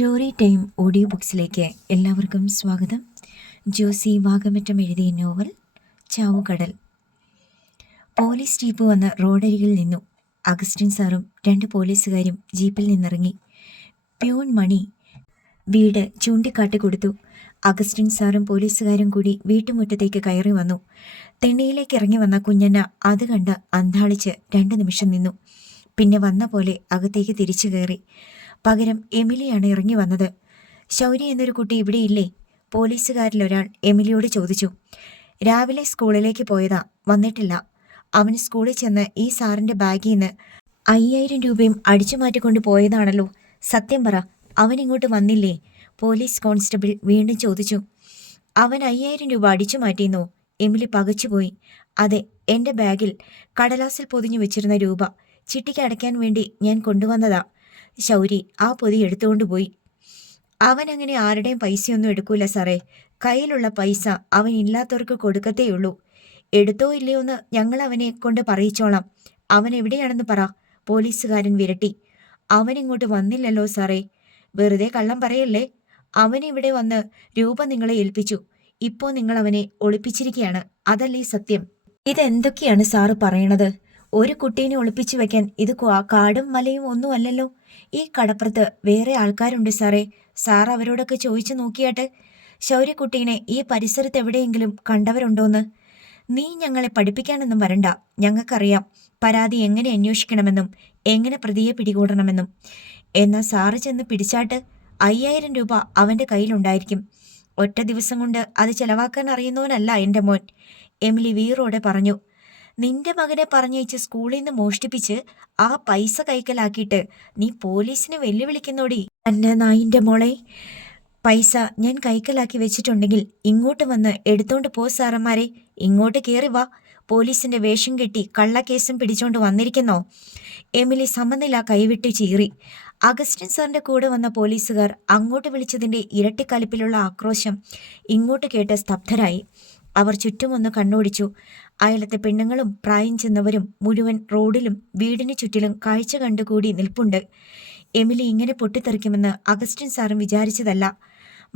Story time audio ബുക്സിലേക്ക് എല്ലാവർക്കും സ്വാഗതം. ജോസി വാഗമറ്റം എഴുതിയ നോവൽ ചാവുകടൽ. പോലീസ് ജീപ്പ് വന്ന് റോഡരികിൽ നിന്നു. അഗസ്റ്റിൻ സാറും രണ്ട് പോലീസുകാരും ജീപ്പിൽ നിന്നിറങ്ങി. പ്യൂൺ മണി വീട് ചൂണ്ടിക്കാട്ടി കൊടുത്തു. അഗസ്റ്റിൻ സാറും പോലീസുകാരും കൂടി വീട്ടുമുറ്റത്തേക്ക് കയറി വന്നു. തെണ്ണയിലേക്ക് ഇറങ്ങി വന്ന കുഞ്ഞന്ന അത് കണ്ട് അന്താളിച്ച് 2 നിമിഷം നിന്നു. പിന്നെ വന്ന പോലെ അകത്തേക്ക് തിരിച്ചു കയറി. പകരം എമിലിയാണ് ഇറങ്ങി വന്നത്. ശൗരി എന്നൊരു കുട്ടി ഇവിടെയില്ലേ? പോലീസുകാരിലൊരാൾ എമിലിയോട് ചോദിച്ചു. രാവിലെ സ്കൂളിലേക്ക് പോയതാ, വന്നിട്ടില്ല. അവൻ സ്കൂളിൽ ചെന്ന് ഈ സാറിന്റെ ബാഗിൽ നിന്ന് 5000 രൂപയും അടിച്ചു മാറ്റിക്കൊണ്ട് പോയതാണല്ലോ. സത്യം പറ, അവൻ ഇങ്ങോട്ട് വന്നില്ലേ? പോലീസ് കോൺസ്റ്റബിൾ വീണ്ടും ചോദിച്ചു. അവൻ 5000 രൂപ അടിച്ചു മാറ്റിയെന്നോ? എമിലി പകച്ചുപോയി. അതെ, എൻ്റെ ബാഗിൽ കടലാസിൽ പൊതിഞ്ഞു വെച്ചിരുന്ന രൂപ ചിട്ടിക്ക് അടയ്ക്കാൻ വേണ്ടി ഞാൻ കൊണ്ടുവന്നതാ. ശൗരി ആ പൊതി എടുത്തുകൊണ്ടുപോയി. അവൻ അങ്ങനെ ആരുടെയും പൈസയൊന്നും എടുക്കൂല സാറേ. കയ്യിലുള്ള പൈസ അവൻ ഇല്ലാത്തവർക്ക് കൊടുക്കത്തേയുള്ളൂ. എടുത്തോ ഇല്ലയോ എന്ന് ഞങ്ങൾ അവനെ കൊണ്ട് പറയിച്ചോളാം. അവൻ എവിടെയാണെന്ന് പറ. പോലീസുകാരൻ വിരട്ടി. അവനിങ്ങോട്ട് വന്നില്ലല്ലോ സാറേ. വെറുതെ കള്ളം പറയല്ലേ. അവനിവിടെ വന്ന് രൂപ നിങ്ങളെ ഏൽപ്പിച്ചു. ഇപ്പോൾ നിങ്ങൾ അവനെ ഒളിപ്പിച്ചിരിക്കുകയാണ്. അതല്ലേ സത്യം? ഇതെന്തൊക്കെയാണ് സാറ് പറയണത്? ഒരു കുട്ടീനെ ഒളിപ്പിച്ചു വെക്കാൻ ഇത് കാടും മലയും ഒന്നുമല്ലല്ലോ. ഈ കടപ്പുറത്ത് വേറെ ആൾക്കാരുണ്ട് സാറേ. സാർ അവരോടൊക്കെ ചോദിച്ചു നോക്കിയാട്ടെ. ശൗര്യക്കുട്ടീനെ ഈ പരിസരത്ത് എവിടെയെങ്കിലും കണ്ടവരുണ്ടോന്ന്. നീ ഞങ്ങളെ പഠിപ്പിക്കാനൊന്നും വരണ്ട. ഞങ്ങൾക്കറിയാം പരാതി എങ്ങനെ അന്വേഷിക്കണമെന്നും എങ്ങനെ പ്രതിയെ പിടികൂടണമെന്നും. എന്നാൽ സാറ് ചെന്ന് പിടിച്ചാട്ട് 5000 രൂപ അവൻ്റെ കയ്യിലുണ്ടായിരിക്കും. ഒറ്റ ദിവസം കൊണ്ട് അത് ചെലവാക്കാൻ അറിയുന്നവനല്ല എൻ്റെ മോൻ. എമിലി വീറോടെ പറഞ്ഞു. നിന്റെ മകനെ പറഞ്ഞയച്ച് സ്കൂളിൽ നിന്ന് മോഷ്ടിപ്പിച്ച് ആ പൈസ കൈക്കലാക്കിയിട്ട് നീ പോലീസിനെ വെല്ലുവിളിക്കുന്നോടി അന്ന നായിൻ്റെ മോളെ. പൈസ ഞാൻ കൈക്കലാക്കി വെച്ചിട്ടുണ്ടെങ്കിൽ ഇങ്ങോട്ട് വന്ന് എടുത്തോണ്ട് പോ സാറന്മാരെ. ഇങ്ങോട്ട് കയറി വാ. പോലീസിന്റെ വേഷം കെട്ടി കള്ളക്കേസും പിടിച്ചോണ്ട് വന്നിരിക്കുന്നോ? എമിലി സമനില കൈവിട്ട് ചീറി. അഗസ്റ്റിൻ സാറിന്റെ കൂടെ വന്ന പോലീസുകാർ അങ്ങോട്ട് വിളിച്ചതിന്റെ ഇരട്ടിക്കലിപ്പിലുള്ള ആക്രോശം ഇങ്ങോട്ട് കേട്ട് സ്തബ്ധരായി. അവർ ചുറ്റുമൊന്ന് കണ്ണോടിച്ചു. അയലത്തെ പെണ്ണുങ്ങളും പ്രായം ചെന്നവരും മുഴുവൻ റോഡിലും വീടിന് ചുറ്റിലും കാഴ്ച കണ്ടുകൂടി നിൽപ്പുണ്ട്. എമിലി ഇങ്ങനെ പൊട്ടിത്തെറിക്കുമെന്ന് അഗസ്റ്റിൻ സാറും വിചാരിച്ചതല്ല.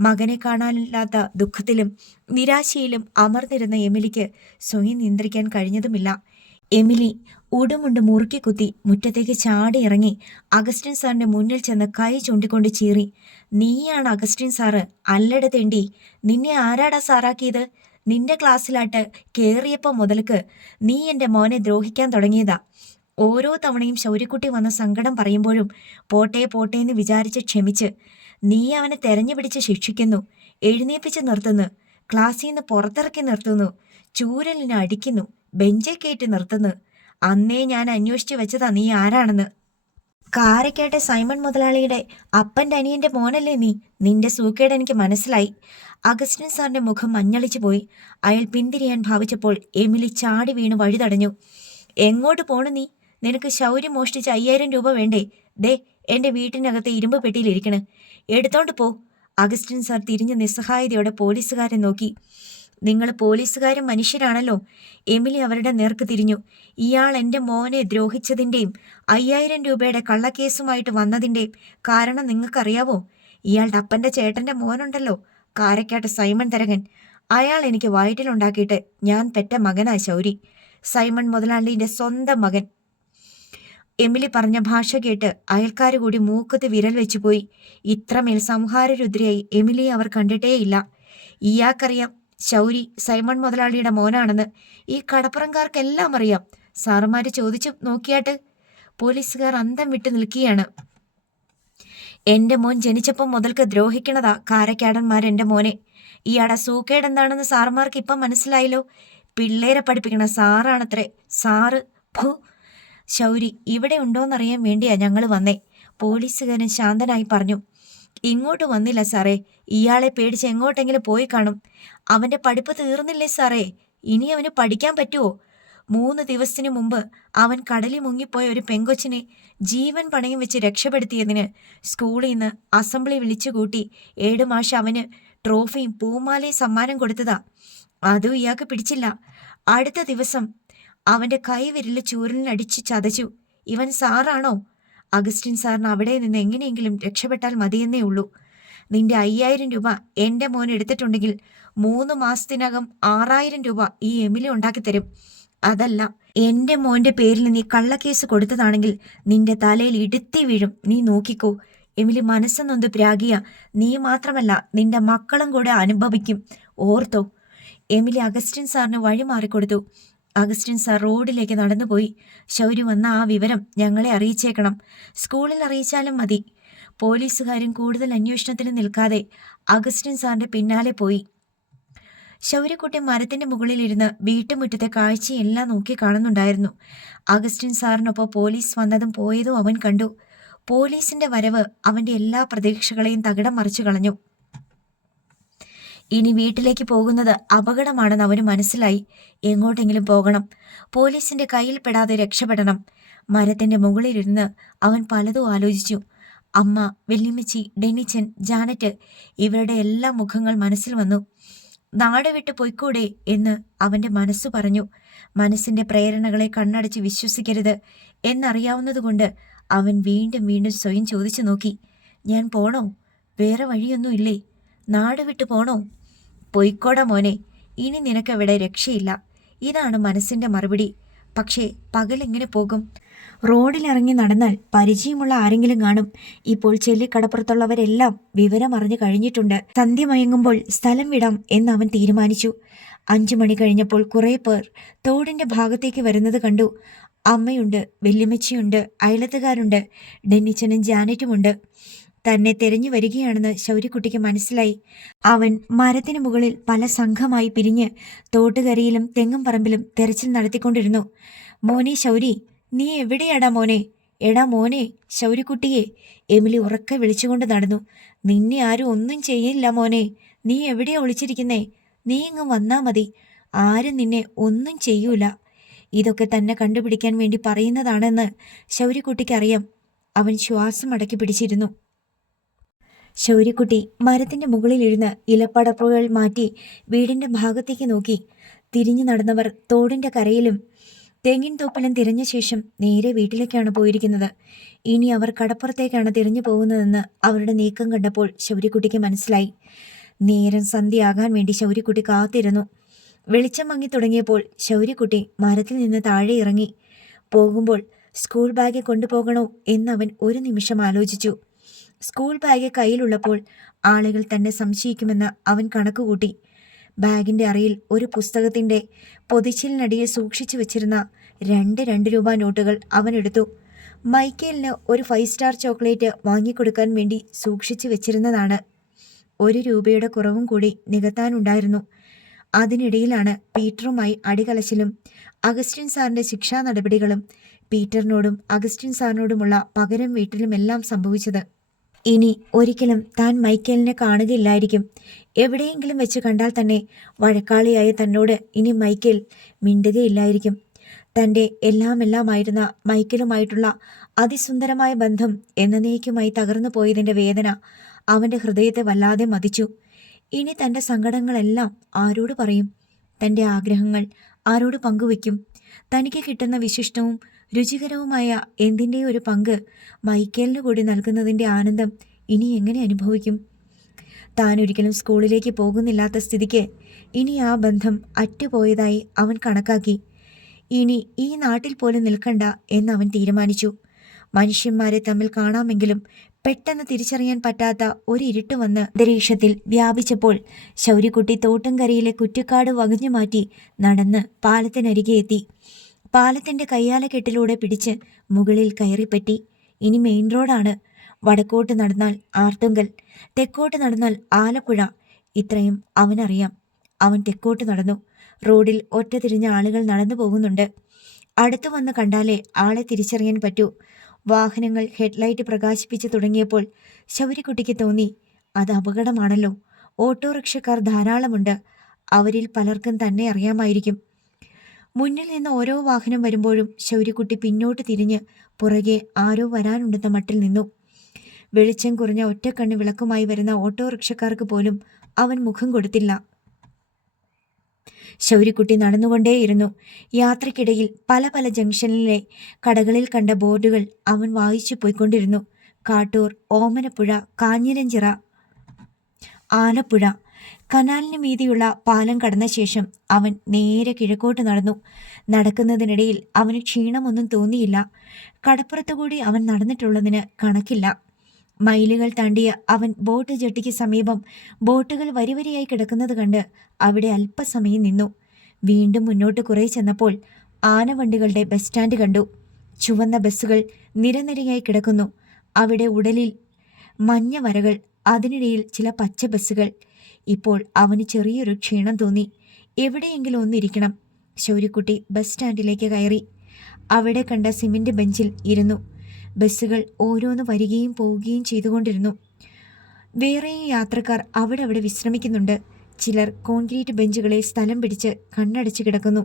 മകനെ കാണാനില്ലാത്ത ദുഃഖത്തിലും നിരാശയിലും അമർന്നിരുന്ന എമിലിക്ക് സ്വയം നിയന്ത്രിക്കാൻ കഴിഞ്ഞതുമില്ല. എമിലി ഉടുമുണ്ട് മുറുക്കി കുത്തി മുറ്റത്തേക്ക് ചാടി ഇറങ്ങി അഗസ്റ്റിൻ സാറിന്റെ മുന്നിൽ ചെന്ന് കൈ ചൂണ്ടിക്കൊണ്ട് ചീറി. നീയാണ് അഗസ്റ്റിൻ സാറ് അല്ലട തെണ്ടി. നിന്നെ ആരാടാ സാറാക്കിയത്? നിന്റെ ക്ലാസ്സിലാട്ട് കേറിയപ്പോൾ മുതൽക്ക് നീ എൻ്റെ മോനെ ദ്രോഹിക്കാൻ തുടങ്ങിയതാ. ഓരോ തവണയും ശൗര്യക്കുട്ടി വന്ന സങ്കടം പറയുമ്പോഴും പോട്ടെ പോട്ടെ എന്ന് വിചാരിച്ച് ക്ഷമിച്ച് നീ അവനെ തെരഞ്ഞു പിടിച്ച് ശിക്ഷിക്കുന്നു, എഴുന്നേപ്പിച്ച് നിർത്തുന്നു, ക്ലാസ്സിൽ നിന്ന് പുറത്തിറക്കി നിർത്തുന്നു, ചൂരലിന് അടിക്കുന്നു, ബെഞ്ചേ കയറ്റി നിർത്തുന്നു. അന്നേ ഞാൻ അന്വേഷിച്ചു വെച്ചതാ നീ ആരാണെന്ന്. കാരക്കാട്ടെ സൈമൺ മുതലാളിയുടെ അപ്പൻ്റെ അനിയൻ്റെ മോനല്ലേ നീ? നിന്റെ സൂക്കേട് എനിക്ക് മനസ്സിലായി. അഗസ്റ്റിൻ സാറിന്റെ മുഖം മഞ്ഞളിച്ചു പോയി. അയാൾ പിന്തിരിയാൻ ഭാവിച്ചപ്പോൾ എമിലി ചാടി വീണ് വഴി തടഞ്ഞു. എങ്ങോട്ട് പോണു നീ? നിനക്ക് ശൗര്യം മോഷ്ടിച്ച് 5000 രൂപ വേണ്ടേ? ദേ, എൻ്റെ വീട്ടിനകത്തെ ഇരുമ്പ് പെട്ടിയിലിരിക്കണ്, എടുത്തോണ്ട് പോ. അഗസ്റ്റിൻ സാർ തിരിഞ്ഞ് നിസ്സഹായതയോടെ പോലീസുകാരെ നോക്കി. നിങ്ങൾ പോലീസുകാരും മനുഷ്യരാണല്ലോ. എമിലി അവരുടെ നേർക്ക് തിരിഞ്ഞു. ഇയാൾ എൻ്റെ മോനെ ദ്രോഹിച്ചതിൻ്റെയും 5000 രൂപയുടെ കള്ളക്കേസുമായിട്ട് വന്നതിൻ്റെയും കാരണം നിങ്ങൾക്കറിയാവോ? ഇയാളുടെ അപ്പൻ്റെ ചേട്ടൻ്റെ മോനുണ്ടല്ലോ, കാരക്കാട്ട് സൈമൺ തരകൻ. അയാൾ എനിക്ക് വയറ്റിലുണ്ടാക്കിയിട്ട് ഞാൻ പെറ്റ മകനാ ശൗരി. സൈമൺ മുതലാളിയുടെ സ്വന്തം മകൻ. എമിലി പറഞ്ഞ ഭാഷ കേട്ട് അയൽക്കാർ കൂടി മൂക്കത്ത് വിരൽ വെച്ചുപോയി. ഇത്രമേൽ സംഹാരരുദ്രയായി എമിലിയെ അവർ കണ്ടിട്ടേയില്ല. ഇയാൾക്കറിയാം ശൗരി സൈമൺ മുതലാളിയുടെ മോനാണെന്ന്. ഈ കടപ്പുറംകാർക്കെല്ലാം അറിയാം. സാറുമാര് ചോദിച്ചു നോക്കിയാട്ട്. പോലീസുകാർ അന്തം വിട്ടു നിൽക്കുകയാണ്. എൻ്റെ മോൻ ജനിച്ചപ്പം മുതൽക്ക് ദ്രോഹിക്കണതാ കാരക്കാടന്മാരെൻ്റെ മോനെ. ഇയാടെ സൂക്കേടെന്താണെന്ന് സാറുമാർക്ക് ഇപ്പം മനസ്സിലായല്ലോ. പിള്ളേരെ പഠിപ്പിക്കണ സാറാണത്രേ സാറ്. ഭൂ. ശൗരി ഇവിടെ ഉണ്ടോന്നറിയാൻ വേണ്ടിയാ ഞങ്ങൾ വന്നേ. പോലീസുകാരൻ ശാന്തനായി പറഞ്ഞു. ഇങ്ങോട്ട് വന്നില്ല സാറേ. ഇയാളെ പേടിച്ച് എങ്ങോട്ടെങ്കിലും പോയി കാണും. അവൻ്റെ പഠിപ്പ് തീർന്നില്ലേ സാറേ? ഇനി അവന് പഠിക്കാൻ പറ്റുമോ? 3 ദിവസത്തിനു മുമ്പ് അവൻ കടലിൽ മുങ്ങിപ്പോയ ഒരു പെങ്കൊച്ചിനെ ജീവൻ പണയം വെച്ച് രക്ഷപ്പെടുത്തിയതിന് സ്കൂളിൽ നിന്ന് അസംബ്ലി വിളിച്ചുകൂട്ടി 7 മാഷ് അവന് ട്രോഫിയും പൂമാലയും സമ്മാനം കൊടുത്തതാ. അതും ഇയാൾക്ക് പിടിച്ചില്ല. അടുത്ത ദിവസം അവൻ്റെ കൈവിരൽ ചൂരലിനടിച്ച് ചതച്ചു. ഇവൻ സാറാണോ? അഗസ്റ്റിൻ സാറിന് അവിടെ നിന്ന് എങ്ങനെയെങ്കിലും രക്ഷപ്പെട്ടാൽ മതിയെന്നേ ഉള്ളൂ. നിന്റെ 5000 രൂപ എൻ്റെ മോൻ എടുത്തിട്ടുണ്ടെങ്കിൽ 3 മാസത്തിനകം 6000 രൂപ ഈ എമിലി ഉണ്ടാക്കി തരും. അതല്ല എൻ്റെ മോൻ്റെ പേരിൽ നീ കള്ളക്കേസ് കൊടുത്തതാണെങ്കിൽ നിന്റെ തലയിൽ ഇടുത്തി വീഴും. നീ നോക്കിക്കോ. എമിലി മനസ്സെന്നൊന്ന് പ്രാഗിയ. നീ മാത്രമല്ല നിന്റെ മക്കളും കൂടെ അനുഭവിക്കും. ഓർത്തോ. എമിലി അഗസ്റ്റിൻ സാറിന് വഴി മാറിക്കൊടുത്തു. അഗസ്റ്റിൻ സാർ റോഡിലേക്ക് നടന്നുപോയി. ശൗര്യ വന്ന ആ വിവരം ഞങ്ങളെ അറിയിച്ചേക്കണം. സ്കൂളിൽ അറിയിച്ചാലും മതി. പോലീസുകാരും കൂടുതൽ അന്വേഷണത്തിന് നിൽക്കാതെ അഗസ്റ്റിൻ സാറിന്റെ പിന്നാലെ പോയി. ശൗര്യക്കുട്ടി മരത്തിന്റെ മുകളിലിരുന്ന് വീട്ടുമുറ്റത്തെ കാഴ്ചയെല്ലാം നോക്കി കാണുന്നുണ്ടായിരുന്നു. അഗസ്റ്റിൻ സാറിനൊപ്പം പോലീസ് വന്നതും പോയതും അവൻ കണ്ടു. പോലീസിന്റെ വരവ് അവന്റെ എല്ലാ പ്രതീക്ഷകളെയും തകിടം മറിച്ചു കളഞ്ഞു. ഇനി വീട്ടിലേക്ക് പോകുന്നത് അപകടമാണെന്ന് അവന് മനസ്സിലായി. എങ്ങോട്ടെങ്കിലും പോകണം. പോലീസിന്റെ കയ്യിൽ പെടാതെ രക്ഷപ്പെടണം. മരത്തിന്റെ മുകളിലിരുന്ന് അവൻ പലതും ആലോചിച്ചു. അമ്മ, വല്യമ്മച്ചി, ഡെന്നിച്ചൻ, ജാനറ്റ് ഇവരുടെ എല്ലാ മുഖങ്ങൾ മനസ്സിൽ വന്നു. നാട് വിട്ട് പൊയ്ക്കൂടെ എന്ന് അവന്റെ മനസ്സു പറഞ്ഞു. മനസ്സിന്റെ പ്രേരണകളെ കണ്ണടച്ച് വിശ്വസിക്കരുത് എന്നറിയാവുന്നതുകൊണ്ട് അവൻ വീണ്ടും വീണ്ടും സ്വയം ചോദിച്ചു നോക്കി. ഞാൻ പോണോ? വേറെ വഴിയൊന്നുമില്ലേ? നാട് വിട്ടു പോണോ? പൊയ്ക്കോടാ മോനെ, ഇനി നിനക്കവിടെ രക്ഷയില്ല. ഇതാണ് മനസ്സിന്റെ മറുപടി. പക്ഷേ പകലെങ്ങനെ പോകും? റോഡിലിറങ്ങി നടന്നാൽ പരിചയമുള്ള ആരെങ്കിലും കാണും. ഇപ്പോൾ ചെല്ലിക്കടപ്പുറത്തുള്ളവരെല്ലാം വിവരമറിഞ്ഞു കഴിഞ്ഞിട്ടുണ്ട്. സന്ധ്യ മയങ്ങുമ്പോൾ സ്ഥലം വിടാം എന്ന് അവൻ തീരുമാനിച്ചു. 5 മണി കഴിഞ്ഞപ്പോൾ കുറേ പേർ തോടിന്റെ ഭാഗത്തേക്ക് വരുന്നത് കണ്ടു. അമ്മയുണ്ട്, വല്യമ്മച്ചിയുണ്ട്, അയലത്തുകാരുണ്ട്, ഡെന്നിച്ചനും ജാനറ്റുമുണ്ട്. തന്നെ തെരഞ്ഞു വരികയാണെന്ന് ശൗര്യക്കുട്ടിക്ക് മനസ്സിലായി. അവൻ മരത്തിന് മുകളിൽ പല സംഘമായി പിരിഞ്ഞ് തോട്ടുകരയിലും തെങ്ങും പറമ്പിലും തെരച്ചിൽ നടത്തിക്കൊണ്ടിരുന്നു. മോനെ ശൗരി, നീ എവിടെയാടാ മോനെ? എടാ മോനെ, ശൗര്യക്കുട്ടിയെ എമിലി ഉറക്കെ വിളിച്ചുകൊണ്ട് നടന്നു. നിന്നെ ആരും ഒന്നും ചെയ്യില്ല മോനെ. നീ എവിടെയാ ഒളിച്ചിരിക്കുന്നേ? നീ ഇങ്ങ് വന്നാ മതി. ആരും നിന്നെ ഒന്നും ചെയ്യൂല. ഇതൊക്കെ തന്നെ കണ്ടുപിടിക്കാൻ വേണ്ടി പറയുന്നതാണെന്ന് ശൗര്യക്കുട്ടിക്കറിയാം. അവൻ ശ്വാസം അടക്കി പിടിച്ചിരുന്നു. ശൗര്യക്കുട്ടി മരത്തിന്റെ മുകളിലിരുന്ന് ഇലപ്പടപ്പുകൾ മാറ്റി വീടിന്റെ ഭാഗത്തേക്ക് നോക്കി. തിരിഞ്ഞു നടന്നവർ തോടിന്റെ കരയിലും തെങ്ങിൻ തോപ്പിലും തിരഞ്ഞ ശേഷം നേരെ വീട്ടിലേക്കാണ് പോയിരിക്കുന്നത്. ഇനി അവർ കടപ്പുറത്തേക്കാണ് തിരിഞ്ഞു പോകുന്നതെന്ന് അവരുടെ നീക്കം കണ്ടപ്പോൾ ശൗര്യക്കുട്ടിക്ക് മനസ്സിലായി. നേരം സന്ധ്യയാകാൻ വേണ്ടി ശൗര്യക്കുട്ടി കാത്തിരുന്നു. വെളിച്ചം മങ്ങി തുടങ്ങിയപ്പോൾ ശൗര്യക്കുട്ടി മരത്തിൽ നിന്ന് താഴെ ഇറങ്ങി. പോകുമ്പോൾ സ്കൂൾ ബാഗ് കൊണ്ടുപോകണോ എന്നവൻ ഒരു നിമിഷം ആലോചിച്ചു. സ്കൂൾ ബാഗ് കയ്യിലുള്ളപ്പോൾ ആളുകൾ തന്നെ സംശയിക്കുമെന്ന് അവൻ കണക്കുകൂട്ടി. ബാഗിന്റെ അറയിൽ ഒരു പുസ്തകത്തിന്റെ പൊതിച്ചിലിനടിയിൽ സൂക്ഷിച്ചു വെച്ചിരുന്ന 2 രൂപ നോട്ടുകൾ അവൻ എടുത്തു. മൈക്കേലിന് ഒരു 5 സ്റ്റാർ ചോക്ലേറ്റ് വാങ്ങിക്കൊടുക്കാൻ വേണ്ടി സൂക്ഷിച്ചു വെച്ചിരുന്നതാണ്. 1 രൂപയുടെ കുറവും കൂടി നികത്താനുണ്ടായിരുന്നു. അതിനിടയിലാണ് പീറ്ററുമായി അടികലശലും അഗസ്റ്റിൻ സാറിന്റെ ശിക്ഷാ നടപടികളും പീറ്ററിനോടും അഗസ്റ്റിൻ സാറിനോടുമുള്ള പകരം വീട്ടിലുമെല്ലാം സംഭവിച്ചത്. ഇനി ഒരിക്കലും താൻ മൈക്കേലിനെ കാണുകയില്ലായിരിക്കും. എവിടെയെങ്കിലും വെച്ച് കണ്ടാൽ തന്നെ വഴക്കാളിയായ തന്നോട് ഇനി മൈക്കേൽ മിണ്ടുകയില്ലായിരിക്കും. തൻ്റെ എല്ലാമായിരുന്ന മൈക്കേലുമായിട്ടുള്ള അതിസുന്ദരമായ ബന്ധം എന്നേക്കുമായി തകർന്നു പോയതിൻ്റെ വേദന അവൻ്റെ ഹൃദയത്തെ വല്ലാതെ മതിച്ചു. ഇനി തൻ്റെ സങ്കടങ്ങളെല്ലാം ആരോട് പറയും? തൻ്റെ ആഗ്രഹങ്ങൾ ആരോട് പങ്കുവയ്ക്കും? തനിക്ക് കിട്ടുന്ന വിശിഷ്ടവും രുചികരവുമായ എന്തിൻ്റെയും ഒരു പങ്ക് മൈക്കേലിന് കൂടി നൽകുന്നതിൻ്റെ ആനന്ദം ഇനി എങ്ങനെ അനുഭവിക്കും? താൻ ഒരിക്കലും സ്കൂളിലേക്ക് പോകുന്നില്ലാത്ത സ്ഥിതിക്ക് ഇനി ആ ബന്ധം അറ്റുപോയതായി അവൻ കണക്കാക്കി. ഇനി ഈ നാട്ടിൽ പോലും നിൽക്കണ്ട എന്നവൻ തീരുമാനിച്ചു. മനുഷ്യന്മാരെ തമ്മിൽ കാണാമെങ്കിലും പെട്ടെന്ന് തിരിച്ചറിയാൻ പറ്റാത്ത ഒരു ഇരുട്ട് വന്ന് അന്തരീക്ഷത്തിൽ വ്യാപിച്ചപ്പോൾ ശൗര്യക്കുട്ടി തോട്ടുംകരയിലെ കുറ്റിക്കാട് വകഞ്ഞു മാറ്റി നടന്ന് പാലത്തിനരികെ എത്തി. പാലത്തിന്റെ കയ്യാലക്കെട്ടിലൂടെ പിടിച്ച് മുകളിൽ കയറിപ്പറ്റി. ഇനി മെയിൻ റോഡാണ്. വടക്കോട്ട് നടന്നാൽ ആർത്തുങ്കൽ, തെക്കോട്ട് നടന്നാൽ ആലപ്പുഴ. ഇത്രയും അവനറിയാം. അവൻ തെക്കോട്ട് നടന്നു. റോഡിൽ ഒറ്റ തിരിഞ്ഞ ആളുകൾ നടന്നു പോകുന്നുണ്ട്. അടുത്തു വന്ന് കണ്ടാലേ ആളെ തിരിച്ചറിയാൻ പറ്റൂ. വാഹനങ്ങൾ ഹെഡ്ലൈറ്റ് പ്രകാശിപ്പിച്ച് തുടങ്ങിയപ്പോൾ ശൗര്യക്കുട്ടിക്ക് തോന്നി, അത് അപകടമാണല്ലോ. ഓട്ടോറിക്ഷക്കാർ ധാരാളമുണ്ട്. അവരിൽ പലർക്കും തന്നെ അറിയാമായിരിക്കും. മുന്നിൽ നിന്ന് ഓരോ വാഹനം വരുമ്പോഴും ശൗര്യക്കുട്ടി പിന്നോട്ട് തിരിഞ്ഞ് പുറകെ ആരോ വരാനുണ്ടെന്ന മട്ടിൽ നിന്നു. വെളിച്ചം കുറഞ്ഞ ഒറ്റക്കണ്ണ് വിളക്കുമായി വരുന്ന ഓട്ടോറിക്ഷക്കാർക്ക് പോലും അവൻ മുഖം കൊടുത്തില്ല. ശൗര്യക്കുട്ടി നടന്നുകൊണ്ടേയിരുന്നു. യാത്രക്കിടയിൽ പല പല ജംഗ്ഷനിലെ കടകളിൽ കണ്ട ബോർഡുകൾ അവൻ വായിച്ചു പോയിക്കൊണ്ടിരുന്നു. കാട്ടൂർ, ഓമനപ്പുഴ, കാഞ്ഞിരഞ്ചിറ, ആലപ്പുഴ. കനാലിന് മീതിയുള്ള പാലം കടന്ന ശേഷം അവൻ നേരെ കിഴക്കോട്ട് നടന്നു. നടക്കുന്നതിനിടയിൽ അവന് ക്ഷീണമൊന്നും തോന്നിയില്ല. കടപ്പുറത്തുകൂടി അവൻ നടന്നിട്ടുള്ളതിന് കണക്കില്ല. മൈലുകൾ താണ്ടിയ അവൻ ബോട്ട് ജെട്ടിക്ക് സമീപം ബോട്ടുകൾ വരിവരിയായി കിടക്കുന്നത് കണ്ട് അവിടെ അല്പസമയം നിന്നു. വീണ്ടും മുന്നോട്ട് കുറേ ചെന്നപ്പോൾ ആനവണ്ടികളുടെ ബസ് സ്റ്റാൻഡ് കണ്ടു. ചുവന്ന ബസ്സുകൾ നിരനിരയായി കിടക്കുന്നു. അവിടെ ഉടലിൽ മഞ്ഞ വരകൾ, അതിനിടയിൽ ചില പച്ച ബസ്സുകൾ. ഇപ്പോൾ അവന് ചെറിയൊരു ക്ഷീണം തോന്നി. എവിടെയെങ്കിലും ഒന്നിരിക്കണം. ശൗര്യക്കുട്ടി ബസ് സ്റ്റാൻഡിലേക്ക് കയറി. അവിടെ കണ്ട സിമന്റ് ബെഞ്ചിൽ ഇരുന്നു. ബസ്സുകൾ ഓരോന്ന് വരികയും പോവുകയും ചെയ്തുകൊണ്ടിരുന്നു. വേറെയും യാത്രക്കാർ അവിടെ വിശ്രമിക്കുന്നുണ്ട്. ചിലർ കോൺക്രീറ്റ് ബെഞ്ചുകളെ സ്ഥലം പിടിച്ച് കണ്ണടച്ചു കിടക്കുന്നു.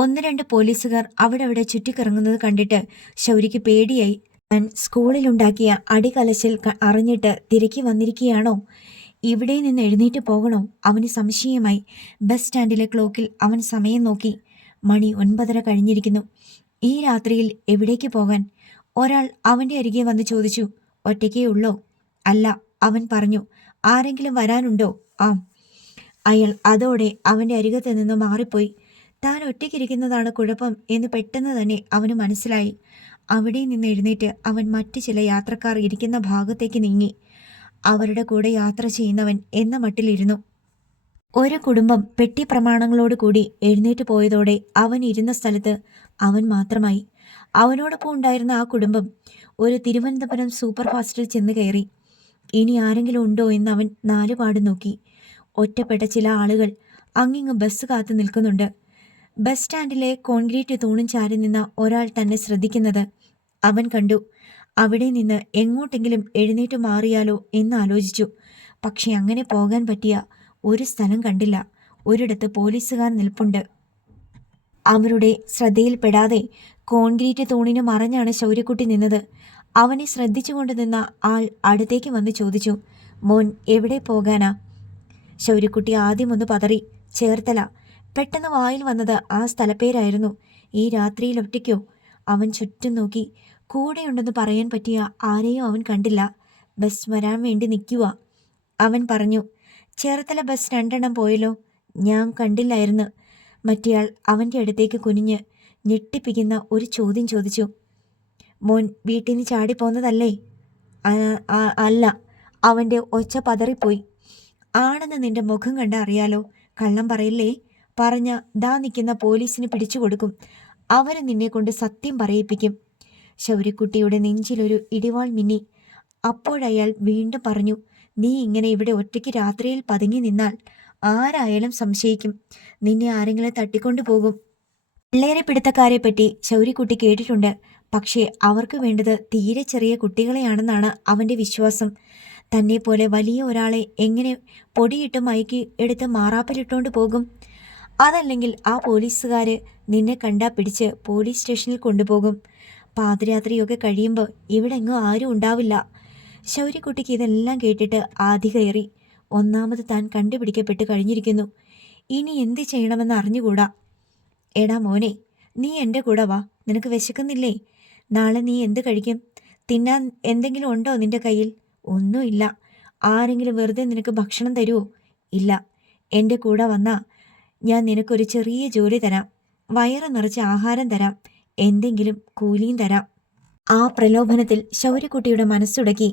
1-2 പോലീസുകാർ അവിടെ ചുറ്റിക്കറങ്ങുന്നത് കണ്ടിട്ട് ശൗര്യക്ക് പേടിയായി. താൻ സ്കൂളിലുണ്ടാക്കിയ അടികലശൽ അറിഞ്ഞിട്ട് തിരക്കി വന്നിരിക്കുകയാണോ? ഇവിടെ നിന്ന് എഴുന്നേറ്റ് പോകണോ? അവന് സംശയമായി. ബസ് സ്റ്റാൻഡിലെ ക്ലോക്കിൽ അവൻ സമയം നോക്കി. മണി 9:30 കഴിഞ്ഞിരിക്കുന്നു. ഈ രാത്രിയിൽ എവിടേക്ക് പോകാൻ? ഒരാൾ അവൻ്റെ അരികെ വന്ന് ചോദിച്ചു. ഒറ്റയ്ക്കേ ഉള്ളോ? അല്ല, അവൻ പറഞ്ഞു. ആരെങ്കിലും വരാനുണ്ടോ? ആം. അയാൾ അതോടെ അവൻ്റെ അരികത്ത് നിന്ന് മാറിപ്പോയി. താൻ ഒറ്റയ്ക്കിരിക്കുന്നതാണ് കുഴപ്പം എന്ന് പെട്ടെന്ന് തന്നെ അവന് മനസ്സിലായി. അവിടെ നിന്ന് എഴുന്നേറ്റ് അവൻ മറ്റു ചില യാത്രക്കാർ ഇരിക്കുന്ന ഭാഗത്തേക്ക് നീങ്ങി. അവരുടെ കൂടെ യാത്ര ചെയ്യുന്നവൻ എന്ന മട്ടിലിരുന്നു. ഒരു കുടുംബം പെട്ടി പ്രമാണങ്ങളോട് കൂടി എഴുന്നേറ്റ് പോയതോടെ അവൻ ഇരുന്ന സ്ഥലത്ത് അവൻ മാത്രമായി. അവനോടൊപ്പം ഉണ്ടായിരുന്ന ആ കുടുംബം ഒരു തിരുവനന്തപുരം സൂപ്പർ ഫാസ്റ്റിൽ ചെന്ന് കയറി. ഇനി ആരെങ്കിലും ഉണ്ടോ എന്ന് അവൻ നാലുപാട് നോക്കി. ഒറ്റപ്പെട്ട ചില ആളുകൾ അങ്ങിങ്ങ് ബസ് കാത്തു നിൽക്കുന്നുണ്ട്. ബസ് സ്റ്റാൻഡിലെ കോൺക്രീറ്റ് തൂണും ചാരി നിന്ന ഒരാൾ തന്നെ ശ്രദ്ധിക്കുന്നത് അവൻ കണ്ടു. അവിടെ നിന്ന് എങ്ങോട്ടെങ്കിലും എഴുന്നേറ്റ് മാറിയാലോ എന്ന് ആലോചിച്ചു. പക്ഷെ അങ്ങനെ പോകാൻ പറ്റിയ ഒരു സ്ഥലം കണ്ടില്ല. ഒരിടത്ത് പോലീസുകാർ നിൽപ്പുണ്ട്. അവരുടെ ശ്രദ്ധയിൽപ്പെടാതെ കോൺക്രീറ്റ് തൂണിന് മറഞ്ഞാണ് ശൗര്യക്കുട്ടി നിന്നത്. അവനെ ശ്രദ്ധിച്ചുകൊണ്ട് നിന്ന ആൾ അടുത്തേക്ക് വന്ന് ചോദിച്ചു, മോൻ എവിടെ പോകാനാ? ശൗര്യക്കുട്ടി ആദ്യമൊന്ന് പതറി. ചേർത്തല. പെട്ടെന്ന് വായിൽ വന്നത് ആ സ്ഥലപ്പേരായിരുന്നു. ഈ രാത്രിയിൽ ഒറ്റയ്ക്കോ? അവൻ ചുറ്റും നോക്കി. കൂടെയുണ്ടെന്ന് പറയാൻ പറ്റിയ ആരെയും അവൻ കണ്ടില്ല. ബസ് വരാൻ വേണ്ടി നിൽക്കുക. അവൻ പറഞ്ഞു. ചേർത്തല ബസ് 2 എണ്ണം പോയല്ലോ. ഞാൻ കണ്ടില്ലായിരുന്നു. മറ്റേയാൾ അവൻ്റെ അടുത്തേക്ക് കുനിഞ്ഞ് ഞെട്ടിപ്പിക്കുന്ന ഒരു ചോദ്യം ചോദിച്ചു. മോൻ വീട്ടിൽ നിന്ന് ചാടിപ്പോന്നതല്ലേ? അല്ല. അവൻ്റെ ഒച്ച പതറിപ്പോയി. ആണെന്ന് നിന്റെ മുഖം കണ്ട അറിയാലോ. കള്ളം പറയില്ലേ. പറഞ്ഞ ദാ നിൽക്കുന്ന പോലീസിന് പിടിച്ചു കൊടുക്കും. അവരെ നിന്നെ കൊണ്ട് സത്യം പറയിപ്പിക്കും. ശൗര്യക്കുട്ടിയുടെ നെഞ്ചിലൊരു ഇടിവാൾ മിന്നി. അപ്പോഴയാൾ വീണ്ടും പറഞ്ഞു, നീ ഇങ്ങനെ ഇവിടെ ഒറ്റയ്ക്ക് രാത്രിയിൽ പതുങ്ങി നിന്നാൽ ആരായാലും സംശയിക്കും. നിന്നെ ആരെങ്കിലും തട്ടിക്കൊണ്ടു പോകും. പിള്ളേരെ പിടുത്തക്കാരെ പറ്റി ശൗര്യക്കുട്ടി കേട്ടിട്ടുണ്ട്. പക്ഷേ അവർക്ക് വേണ്ടത് തീരെ ചെറിയ കുട്ടികളെയാണെന്നാണ് അവൻ്റെ വിശ്വാസം. തന്നെ പോലെ വലിയ ഒരാളെ എങ്ങനെ പൊടിയിട്ട് മയക്കി എടുത്ത് മാറാപ്പിലിട്ടുകൊണ്ട് പോകും? അതല്ലെങ്കിൽ ആ പോലീസുകാര് നിന്നെ കണ്ടാ പിടിച്ച് പോലീസ് സ്റ്റേഷനിൽ കൊണ്ടുപോകും. പാതിരാത്രിയൊക്കെ കഴിയുമ്പോൾ ഇവിടെ എങ്ങും ആരും ഉണ്ടാവില്ല. ശൗര്യക്കുട്ടിക്ക് ഇതെല്ലാം കേട്ടിട്ട് ആധി കയറി. ഒന്നാമത് താൻ കണ്ടുപിടിക്കപ്പെട്ട് കഴിഞ്ഞിരിക്കുന്നു. ഇനി എന്ത് ചെയ്യണമെന്ന് അറിഞ്ഞുകൂടാ. എടാ മോനെ, നീ എൻ്റെ കൂടെ വാ. നിനക്ക് വിശക്കുന്നില്ലേ? നാളെ നീ എന്ത് കഴിക്കും? തിന്നാൻ എന്തെങ്കിലും ഉണ്ടോ നിന്റെ കയ്യിൽ? ഒന്നുമില്ല. ആരെങ്കിലും വെറുതെ നിനക്ക് ഭക്ഷണം തരുമോ? ഇല്ല. എൻ്റെ കൂടെ വന്നാ ഞാൻ നിനക്കൊരു ചെറിയ ജോലി തരാം. വയറ് നിറച്ച് ആഹാരം തരാം. എന്തെങ്കിലും കൂലിയും തരാം. ആ പ്രലോഭനത്തിൽ ശൗര്യക്കുട്ടിയുടെ മനസ്സുടക്കി.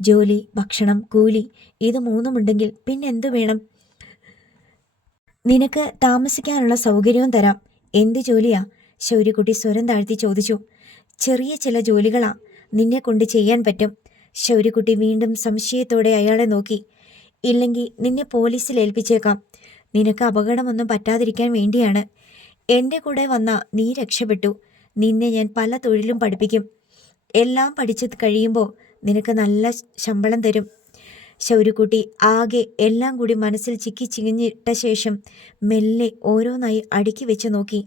ജോലി, ഭക്ഷണം, കൂലി, ഇത് മൂന്നുമുണ്ടെങ്കിൽ പിന്നെന്തു വേണം? നിനക്ക് താമസിക്കാനുള്ള സൗകര്യവും തരാം. എന്ത് ജോലിയാ? ശൗര്യക്കുട്ടി സ്വരം താഴ്ത്തി ചോദിച്ചു. ചെറിയ ചില ജോലികളാ നിന്നെ കൊണ്ട് ചെയ്യാൻ പറ്റും. ശൗര്യക്കുട്ടി വീണ്ടും സംശയത്തോടെ അയാളെ നോക്കി. ഇല്ലെങ്കിൽ നിന്നെ പോലീസിൽ ഏൽപ്പിച്ചേക്കാം. നിനക്ക് അപകടമൊന്നും പറ്റാതിരിക്കാൻ വേണ്ടിയാണ്. എൻ്റെ കൂടെ വന്നാ നീ രക്ഷപ്പെട്ടു. നിന്നെ ഞാൻ പല തൊഴിലും പഠിപ്പിക്കും. എല്ലാം പഠിച്ച് കഴിയുമ്പോൾ നിനക്ക് നല്ല ശമ്പളം തരും. ശൗര്യക്കുട്ടി ആകെ എല്ലാം കൂടി മനസ്സിൽ ചിക്കി ചിങ്ങിഞ്ഞിട്ട ശേഷം മെല്ലെ ഓരോന്നായി അടുക്കി വെച്ച് നോക്കി.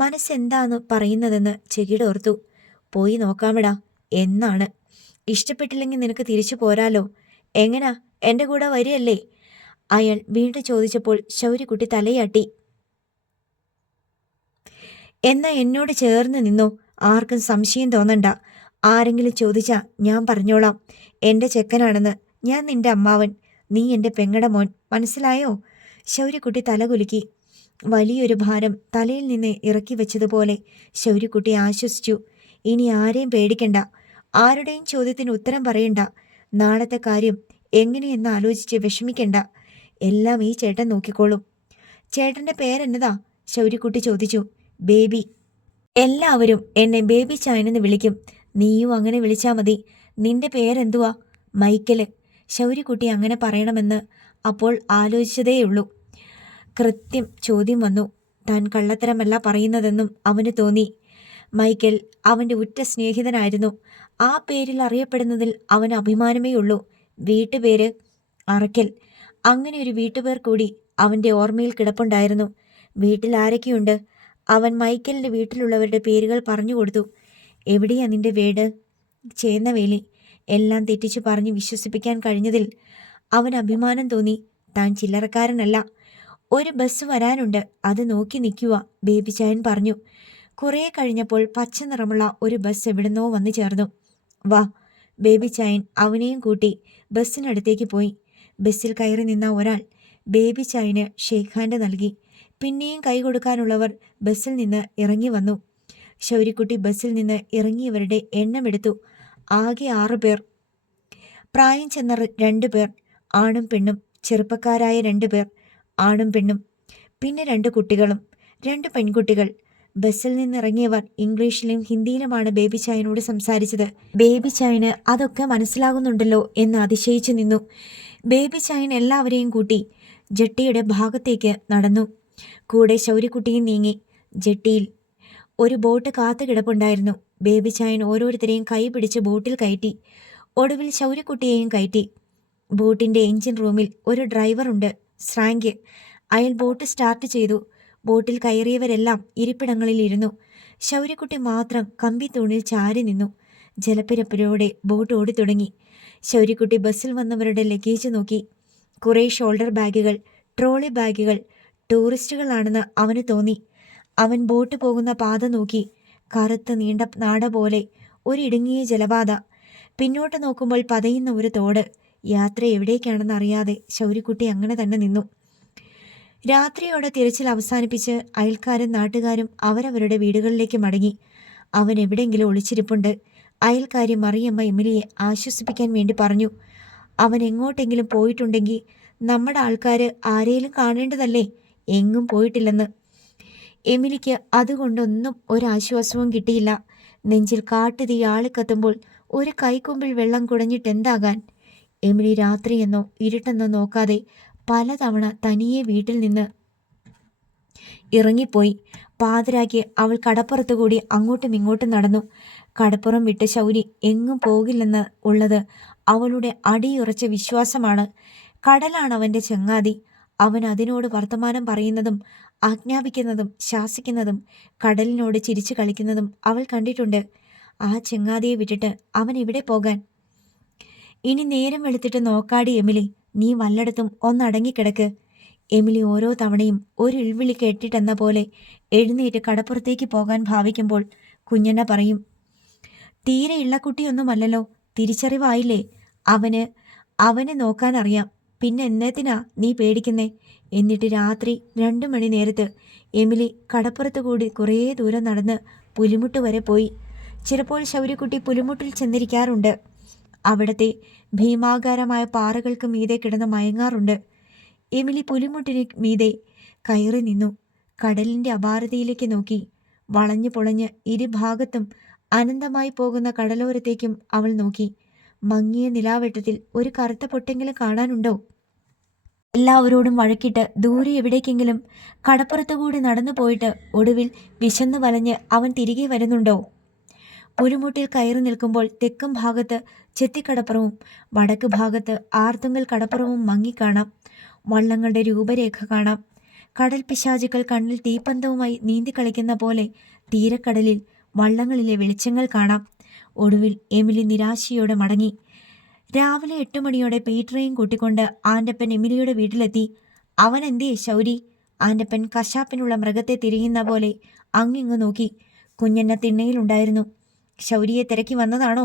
മനസ്സെന്താന്ന് പറയുന്നതെന്ന് ചെകിടോർത്തു. പോയി നോക്കാമെടാ എന്നാണ്. ഇഷ്ടപ്പെട്ടില്ലെങ്കിൽ നിനക്ക് തിരിച്ചു പോരാലോ. എങ്ങനാ, എൻ്റെ കൂടെ വരികയല്ലേ? അയാൾ വീണ്ടും ചോദിച്ചപ്പോൾ ശൗര്യക്കുട്ടി തലയാട്ടി. എന്നാ എന്നോട് ചേർന്ന് നിന്നോ, ആർക്കും സംശയം തോന്നണ്ട. ആരെങ്കിലും ചോദിച്ചാ ഞാൻ പറഞ്ഞോളാം, എൻ്റെ ചെക്കനാണെന്ന്. ഞാൻ നിന്റെ അമ്മാവൻ, നീ എൻ്റെ പെങ്ങടെ മോൻ, മനസ്സിലായോ? ശൗര്യക്കുട്ടി തലകുലുക്കി. വലിയൊരു ഭാരം തലയിൽ നിന്ന് ഇറക്കി വെച്ചതുപോലെ ശൗര്യക്കുട്ടി ആശ്വസിച്ചു. ഇനി ആരെയും പേടിക്കണ്ട, ആരുടെയും ചോദ്യത്തിന് ഉത്തരം പറയണ്ട, നാളത്തെ കാര്യം എങ്ങനെയെന്ന് ആലോചിച്ച് വിഷമിക്കണ്ട, എല്ലാം ഈ ചേട്ടൻ നോക്കിക്കോളും. ചേട്ടൻ്റെ പേരെന്നതാ? ശൗര്യക്കുട്ടി ചോദിച്ചു. ബേബി. എല്ലാവരും എന്നെ ബേബി ചായനെന്ന് വിളിക്കും, നീയും അങ്ങനെ വിളിച്ചാൽ മതി. നിന്റെ പേരെന്തുവാ? മൈക്കല്. ശൗര്യക്കുട്ടി അങ്ങനെ പറയണമെന്ന് അപ്പോൾ ആലോചിച്ചതേയുള്ളൂ. കൃത്യം ചോദ്യം വന്നു. താൻ കള്ളത്തരമല്ല പറയുന്നതെന്നും അവന് തോന്നി. മൈക്കൽ അവൻ്റെ ഉറ്റ സ്നേഹിതനായിരുന്നു. ആ പേരിൽ അറിയപ്പെടുന്നതിൽ അവന് അഭിമാനമേ ഉള്ളൂ. വീട്ടുപേര് അറക്കൽ. അങ്ങനെ ഒരു വീട്ടുപേർ കൂടി അവൻ്റെ ഓർമ്മയിൽ കിടപ്പുണ്ടായിരുന്നു. വീട്ടിൽ ആരൊക്കെയുണ്ട്? അവൻ മൈക്കലിൻ്റെ വീട്ടിലുള്ളവരുടെ പേരുകൾ പറഞ്ഞു കൊടുത്തു. എവിടെയാ നിന്റെ വീട്? ചേന്നവേലി. എല്ലാം തെറ്റിച്ചു പറഞ്ഞ് വിശ്വസിപ്പിക്കാൻ കഴിഞ്ഞതിൽ അവൻ അഭിമാനം തോന്നി. താൻ ചില്ലറക്കാരനല്ല. ഒരു ബസ് വരാനുണ്ട്, അത് നോക്കി നിൽക്കുക, ബേബി ചായൻ പറഞ്ഞു. കുറേ കഴിഞ്ഞപ്പോൾ പച്ച നിറമുള്ള ഒരു ബസ് എവിടുന്നോ വന്നു ചേർന്നു. വാ. ബേബി ചായൻ അവനെയും കൂട്ടി ബസ്സിനടുത്തേക്ക് പോയി. ബസ്സിൽ കയറി നിന്ന ഒരാൾ ബേബി ചായന് ഷേക്ക് ഹാൻഡ് നൽകി. പിന്നെയും കൈ കൊടുക്കാനുള്ളവർ ബസ്സിൽ നിന്ന് ഇറങ്ങി വന്നു. ശൗര്യക്കുട്ടി ബസ്സിൽ നിന്ന് ഇറങ്ങിയവരുടെ എണ്ണമെടുത്തു. ആകെ 6 പേർ. പ്രായം ചെന്ന 2 പേർ, ആണും പെണ്ണും. ചെറുപ്പക്കാരായ 2 പേർ, ആണും പെണ്ണും. പിന്നെ 2 കുട്ടികളും, 2 പെൺകുട്ടികൾ. ബസ്സിൽ നിന്നിറങ്ങിയവർ ഇംഗ്ലീഷിലും ഹിന്ദിയിലുമാണ് ബേബി ചായനോട് സംസാരിച്ചത്. ബേബി ചായന് അതൊക്കെ മനസ്സിലാകുന്നുണ്ടല്ലോ എന്ന് അതിശയിച്ചു നിന്നു. ബേബി ചായൻ എല്ലാവരെയും കൂട്ടി ജെട്ടിയുടെ ഭാഗത്തേക്ക് നടന്നു. കൂടെ ശൗര്യക്കുട്ടിയും നീങ്ങി. ജെട്ടിയിൽ ഒരു ബോട്ട് കാത്തു കിടപ്പുണ്ടായിരുന്നു. ബേബി ചായൻ ഓരോരുത്തരെയും കൈ പിടിച്ച് ബോട്ടിൽ കയറ്റി. ഒടുവിൽ ശൗര്യക്കുട്ടിയെയും കയറ്റി. ബോട്ടിൻ്റെ എഞ്ചിൻ റൂമിൽ ഒരു ഡ്രൈവറുണ്ട്, ശ്രാങ്ക്. അയാൾ ബോട്ട് സ്റ്റാർട്ട് ചെയ്തു. ബോട്ടിൽ കയറിയവരെല്ലാം ഇരിപ്പിടങ്ങളിൽ ഇരുന്നു. ശൗര്യക്കുട്ടി മാത്രം കമ്പി തൂണിൽ ചാരി നിന്നു. ജലപ്പിരപ്പിലൂടെ ബോട്ട് ഓടിത്തുടങ്ങി. ശൗര്യക്കുട്ടി ബസ്സിൽ വന്നവരുടെ ലഗേജ് നോക്കി. കുറേ ഷോൾഡർ ബാഗുകൾ, ട്രോളി ബാഗുകൾ. ടൂറിസ്റ്റുകളാണെന്ന് അവന് തോന്നി. അവൻ ബോട്ട് പോകുന്ന പാത നോക്കി. കറുത്ത് നീണ്ട നാട പോലെ ഒരിടുങ്ങിയ ജലപാത. പിന്നോട്ട് നോക്കുമ്പോൾ പതയുന്ന ഒരു തോട്. യാത്ര എവിടേക്കാണെന്ന് അറിയാതെ ശൗര്യക്കുട്ടി അങ്ങനെ തന്നെ നിന്നു. രാത്രിയോടെ തിരച്ചിൽ അവസാനിപ്പിച്ച് അയൽക്കാരും നാട്ടുകാരും അവരവരുടെ വീടുകളിലേക്ക് മടങ്ങി. അവൻ എവിടെയെങ്കിലും ഒളിച്ചിരിപ്പുണ്ട്. അയൽക്കാരി മറിയമ്മ എമിലിയെ ആശ്വസിപ്പിക്കാൻ വേണ്ടി പറഞ്ഞു. അവൻ എങ്ങോട്ടെങ്കിലും പോയിട്ടുണ്ടെങ്കിൽ നമ്മുടെ ആൾക്കാർ ആരെയും കാണേണ്ടതല്ലേ, എങ്ങും പോയിട്ടില്ലെന്ന്. എമിലിക്ക് അതുകൊണ്ടൊന്നും ഒരാശ്വാസവും കിട്ടിയില്ല. നെഞ്ചിൽ കാട്ടുതീ ആളിക്കത്തുമ്പോൾ ഒരു കൈക്കൊമ്പിൽ വെള്ളം കുടഞ്ഞിട്ടെന്താകാൻ. എമിലി രാത്രിയെന്നോ ഇരുട്ടെന്നോ നോക്കാതെ പലതവണ തനിയെ വീട്ടിൽ നിന്ന് ഇറങ്ങിപ്പോയി. പാതിരാക്കി അവൾ കടപ്പുറത്തുകൂടി അങ്ങോട്ടും ഇങ്ങോട്ടും നടന്നു. കടപ്പുറം വിട്ട് ശൗരി എങ്ങും പോകില്ലെന്ന് ഉള്ളത് അവളുടെ അടിയുറച്ച വിശ്വാസമാണ്. കടലാണ് അവൻ്റെ ചങ്ങാതി. അവൻ അതിനോട് വർത്തമാനം പറയുന്നതും ആജ്ഞാപിക്കുന്നതും ശാസിക്കുന്നതും കടലിനോട് ചിരിച്ചു കളിക്കുന്നതും അവൾ കണ്ടിട്ടുണ്ട്. ആ ചങ്ങാതിയെ വിട്ടിട്ട് അവൻ എവിടെ പോകാൻ? ഇനി നേരം വെളുത്തിട്ട് നോക്കാടി എമിലി, നീ വല്ലയിടത്തും ഒന്നടങ്ങിക്കിടക്ക്. എമിലി ഓരോ തവണയും ഒരു ഇൾവിളി കേട്ടിട്ടെന്ന പോലെ എഴുന്നേറ്റ് കടപ്പുറത്തേക്ക് പോകാൻ ഭാവിക്കുമ്പോൾ കുഞ്ഞണ്ണ പറയും, തീരെ ഇള്ളക്കുട്ടിയൊന്നുമല്ലല്ലോ, തിരിച്ചറിവായില്ലേ? അവനെ നോക്കാനറിയാം, പിന്നെ എന്നത്തിനാ നീ പേടിക്കുന്നേ? എന്നിട്ട് രാത്രി 2 മണി നേരത്ത് എമിലി കടപ്പുറത്ത് കൂടി കുറേ ദൂരം നടന്ന് പുലിമുട്ട് വരെ പോയി. ചിലപ്പോൾ ശൗര്യക്കുട്ടി പുലിമുട്ടിൽ ചെന്നിരിക്കാറുണ്ട്. അവിടത്തെ ഭീമാകാരമായ പാറകൾക്ക് മീതെ കിടന്ന് മയങ്ങാറുണ്ട്. എമിലി പുലിമുട്ടിന് മീതെ കയറി നിന്നു. കടലിൻ്റെ അപാരതയിലേക്ക് നോക്കി. വളഞ്ഞു പൊളഞ്ഞ് ഇരുഭാഗത്തും അനന്തമായി പോകുന്ന കടലോരത്തേക്കും അവൾ നോക്കി. മങ്ങിയ നിലാവെട്ടത്തിൽ ഒരു കറുത്ത പൊട്ടെങ്കിലും കാണാനുണ്ടോ? എല്ലാവരോടും വഴക്കിട്ട് ദൂരെ എവിടേക്കെങ്കിലും കടപ്പുറത്തുകൂടി നടന്നു പോയിട്ട് ഒടുവിൽ വിശന്നു വലഞ്ഞ് അവൻ തിരികെ വരുന്നുണ്ടോ? പുലിമുട്ടിൽ കയറി നിൽക്കുമ്പോൾ തെക്കും ഭാഗത്ത് ചെത്തിക്കടപ്പുറവും വടക്ക് ഭാഗത്ത് ആർത്തുങ്കൽ കടപ്പുറവും മങ്ങിക്കാണാം. വള്ളങ്ങളുടെ രൂപരേഖ കാണാം. കടൽ പിശാചുക്കൾ കണ്ണിൽ തീപ്പന്തവുമായി നീന്തിക്കളിക്കുന്ന പോലെ തീരക്കടലിൽ വള്ളങ്ങളിലെ വെളിച്ചങ്ങൾ കാണാം. ഒടുവിൽ എമിലി നിരാശയോടെ മടങ്ങി. രാവിലെ 8 മണിയോടെ പീറ്ററേയും കൂട്ടിക്കൊണ്ട് ആൻ്റപ്പൻ എമിലിയുടെ വീട്ടിലെത്തി. അവൻ എന്തേ ശൗരി? ആൻ്റപ്പൻ കശാപ്പിനുള്ള മൃഗത്തെ തിരിയുന്ന പോലെ അങ്ങിങ്ങു നോക്കി. കുഞ്ഞെന്ന തിണ്ണയിലുണ്ടായിരുന്നു. ശൗരിയെ തിരക്കി വന്നതാണോ?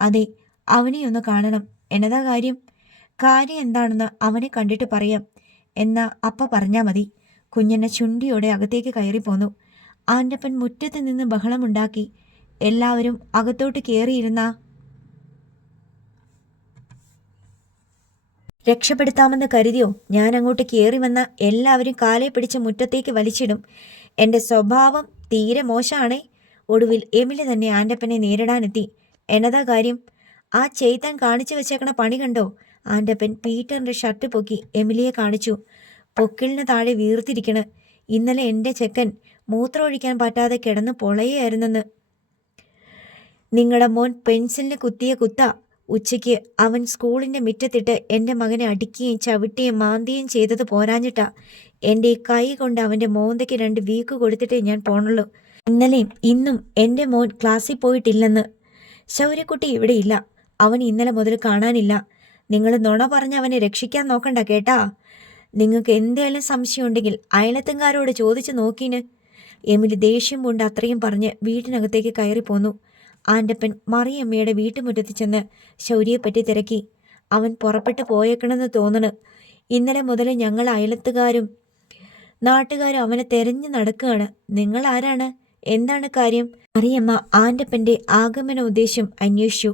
അതെ, അവനെ ഒന്ന് കാണണം. എന്നതാ കാര്യം? കാര്യം എന്താണെന്ന് അവനെ കണ്ടിട്ട് പറയാം. എന്നാ അപ്പ പറഞ്ഞാ മതി. കുഞ്ഞെന്ന ചുണ്ടിയോടെ അകത്തേക്ക് കയറിപ്പോന്നു. ആൻ്റപ്പൻ മുറ്റത്ത് നിന്ന് ബഹളമുണ്ടാക്കി. എല്ലാവരും അകത്തോട്ട് കയറിയിരുന്ന രക്ഷപ്പെടുത്താമെന്ന് കരുതിയോ? ഞാൻ അങ്ങോട്ട് കയറി വന്ന എല്ലാവരും കാലെ പിടിച്ച് മുറ്റത്തേക്ക് വലിച്ചിടും. എൻ്റെ സ്വഭാവം തീരെ മോശമാണേ. ഒടുവിൽ എമിലി തന്നെ ആൻ്റപ്പനെ നേരിടാനെത്തി. എന്നതാ കാര്യം? ആ ചെയ്താൻ കാണിച്ചു വെച്ചേക്കണ പണി കണ്ടോ? ആൻ്റപ്പൻ പീറ്ററിൻ്റെ ഷർട്ട് പൊക്കി എമിലിയെ കാണിച്ചു. പൊക്കിളിന് താഴെ വീർത്തിരിക്കണ്. ഇന്നലെ എൻ്റെ ചെക്കൻ മൂത്രമൊഴിക്കാൻ പറ്റാതെ കിടന്ന് പൊളയായിരുന്നെന്ന്. നിങ്ങളുടെ മോൻ പെൻസിലിന് കുത്തിയ കുത്താ. ഉച്ചയ്ക്ക് അവൻ സ്കൂളിൻ്റെ മുറ്റത്തിട്ട് എൻ്റെ മകനെ അടിക്കുകയും ചവിട്ടുകയും മാന്തുകയും ചെയ്തത് പോരാഞ്ഞിട്ടാ എൻ്റെ കൈ കൊണ്ട് അവൻ്റെ മോന്തയ്ക്ക് 2 വീക്ക് കൊടുത്തിട്ടേ ഞാൻ പോണുള്ളൂ. ഇന്നലെയും ഇന്നും എൻ്റെ മോൻ ക്ലാസ്സിൽ പോയിട്ടില്ലെന്ന്. ശൗര്യക്കുട്ടി ഇവിടെ ഇല്ല. അവൻ ഇന്നലെ മുതൽ കാണാനില്ല. നിങ്ങൾ നുണ പറഞ്ഞ് അവനെ രക്ഷിക്കാൻ നോക്കണ്ട കേട്ടാ. നിങ്ങൾക്ക് എന്തേലും സംശയമുണ്ടെങ്കിൽ അയലത്തുകാരോട് ചോദിച്ചു നോക്കീന്. എമിലി ദേഷ്യം കൊണ്ട് അത്രയും പറഞ്ഞ് വീട്ടിനകത്തേക്ക് കയറിപ്പോന്നു. ആൻ്റപ്പൻ മറിയമ്മയുടെ വീട്ടുമുറ്റത്ത് ചെന്ന് ശൗര്യയെപ്പറ്റി തിരക്കി. അവൻ പുറപ്പെട്ടു പോയേക്കണമെന്ന് തോന്നണ്. ഇന്നലെ മുതൽ ഞങ്ങൾ അയലത്തുകാരും നാട്ടുകാരും അവനെ തെരഞ്ഞു നടക്കുകയാണ്. നിങ്ങൾ ആരാണ്? എന്താണ് കാര്യം? മറിയമ്മ ആൻ്റപ്പൻ്റെ ആഗമന ഉദ്ദേശം അന്വേഷിച്ചു.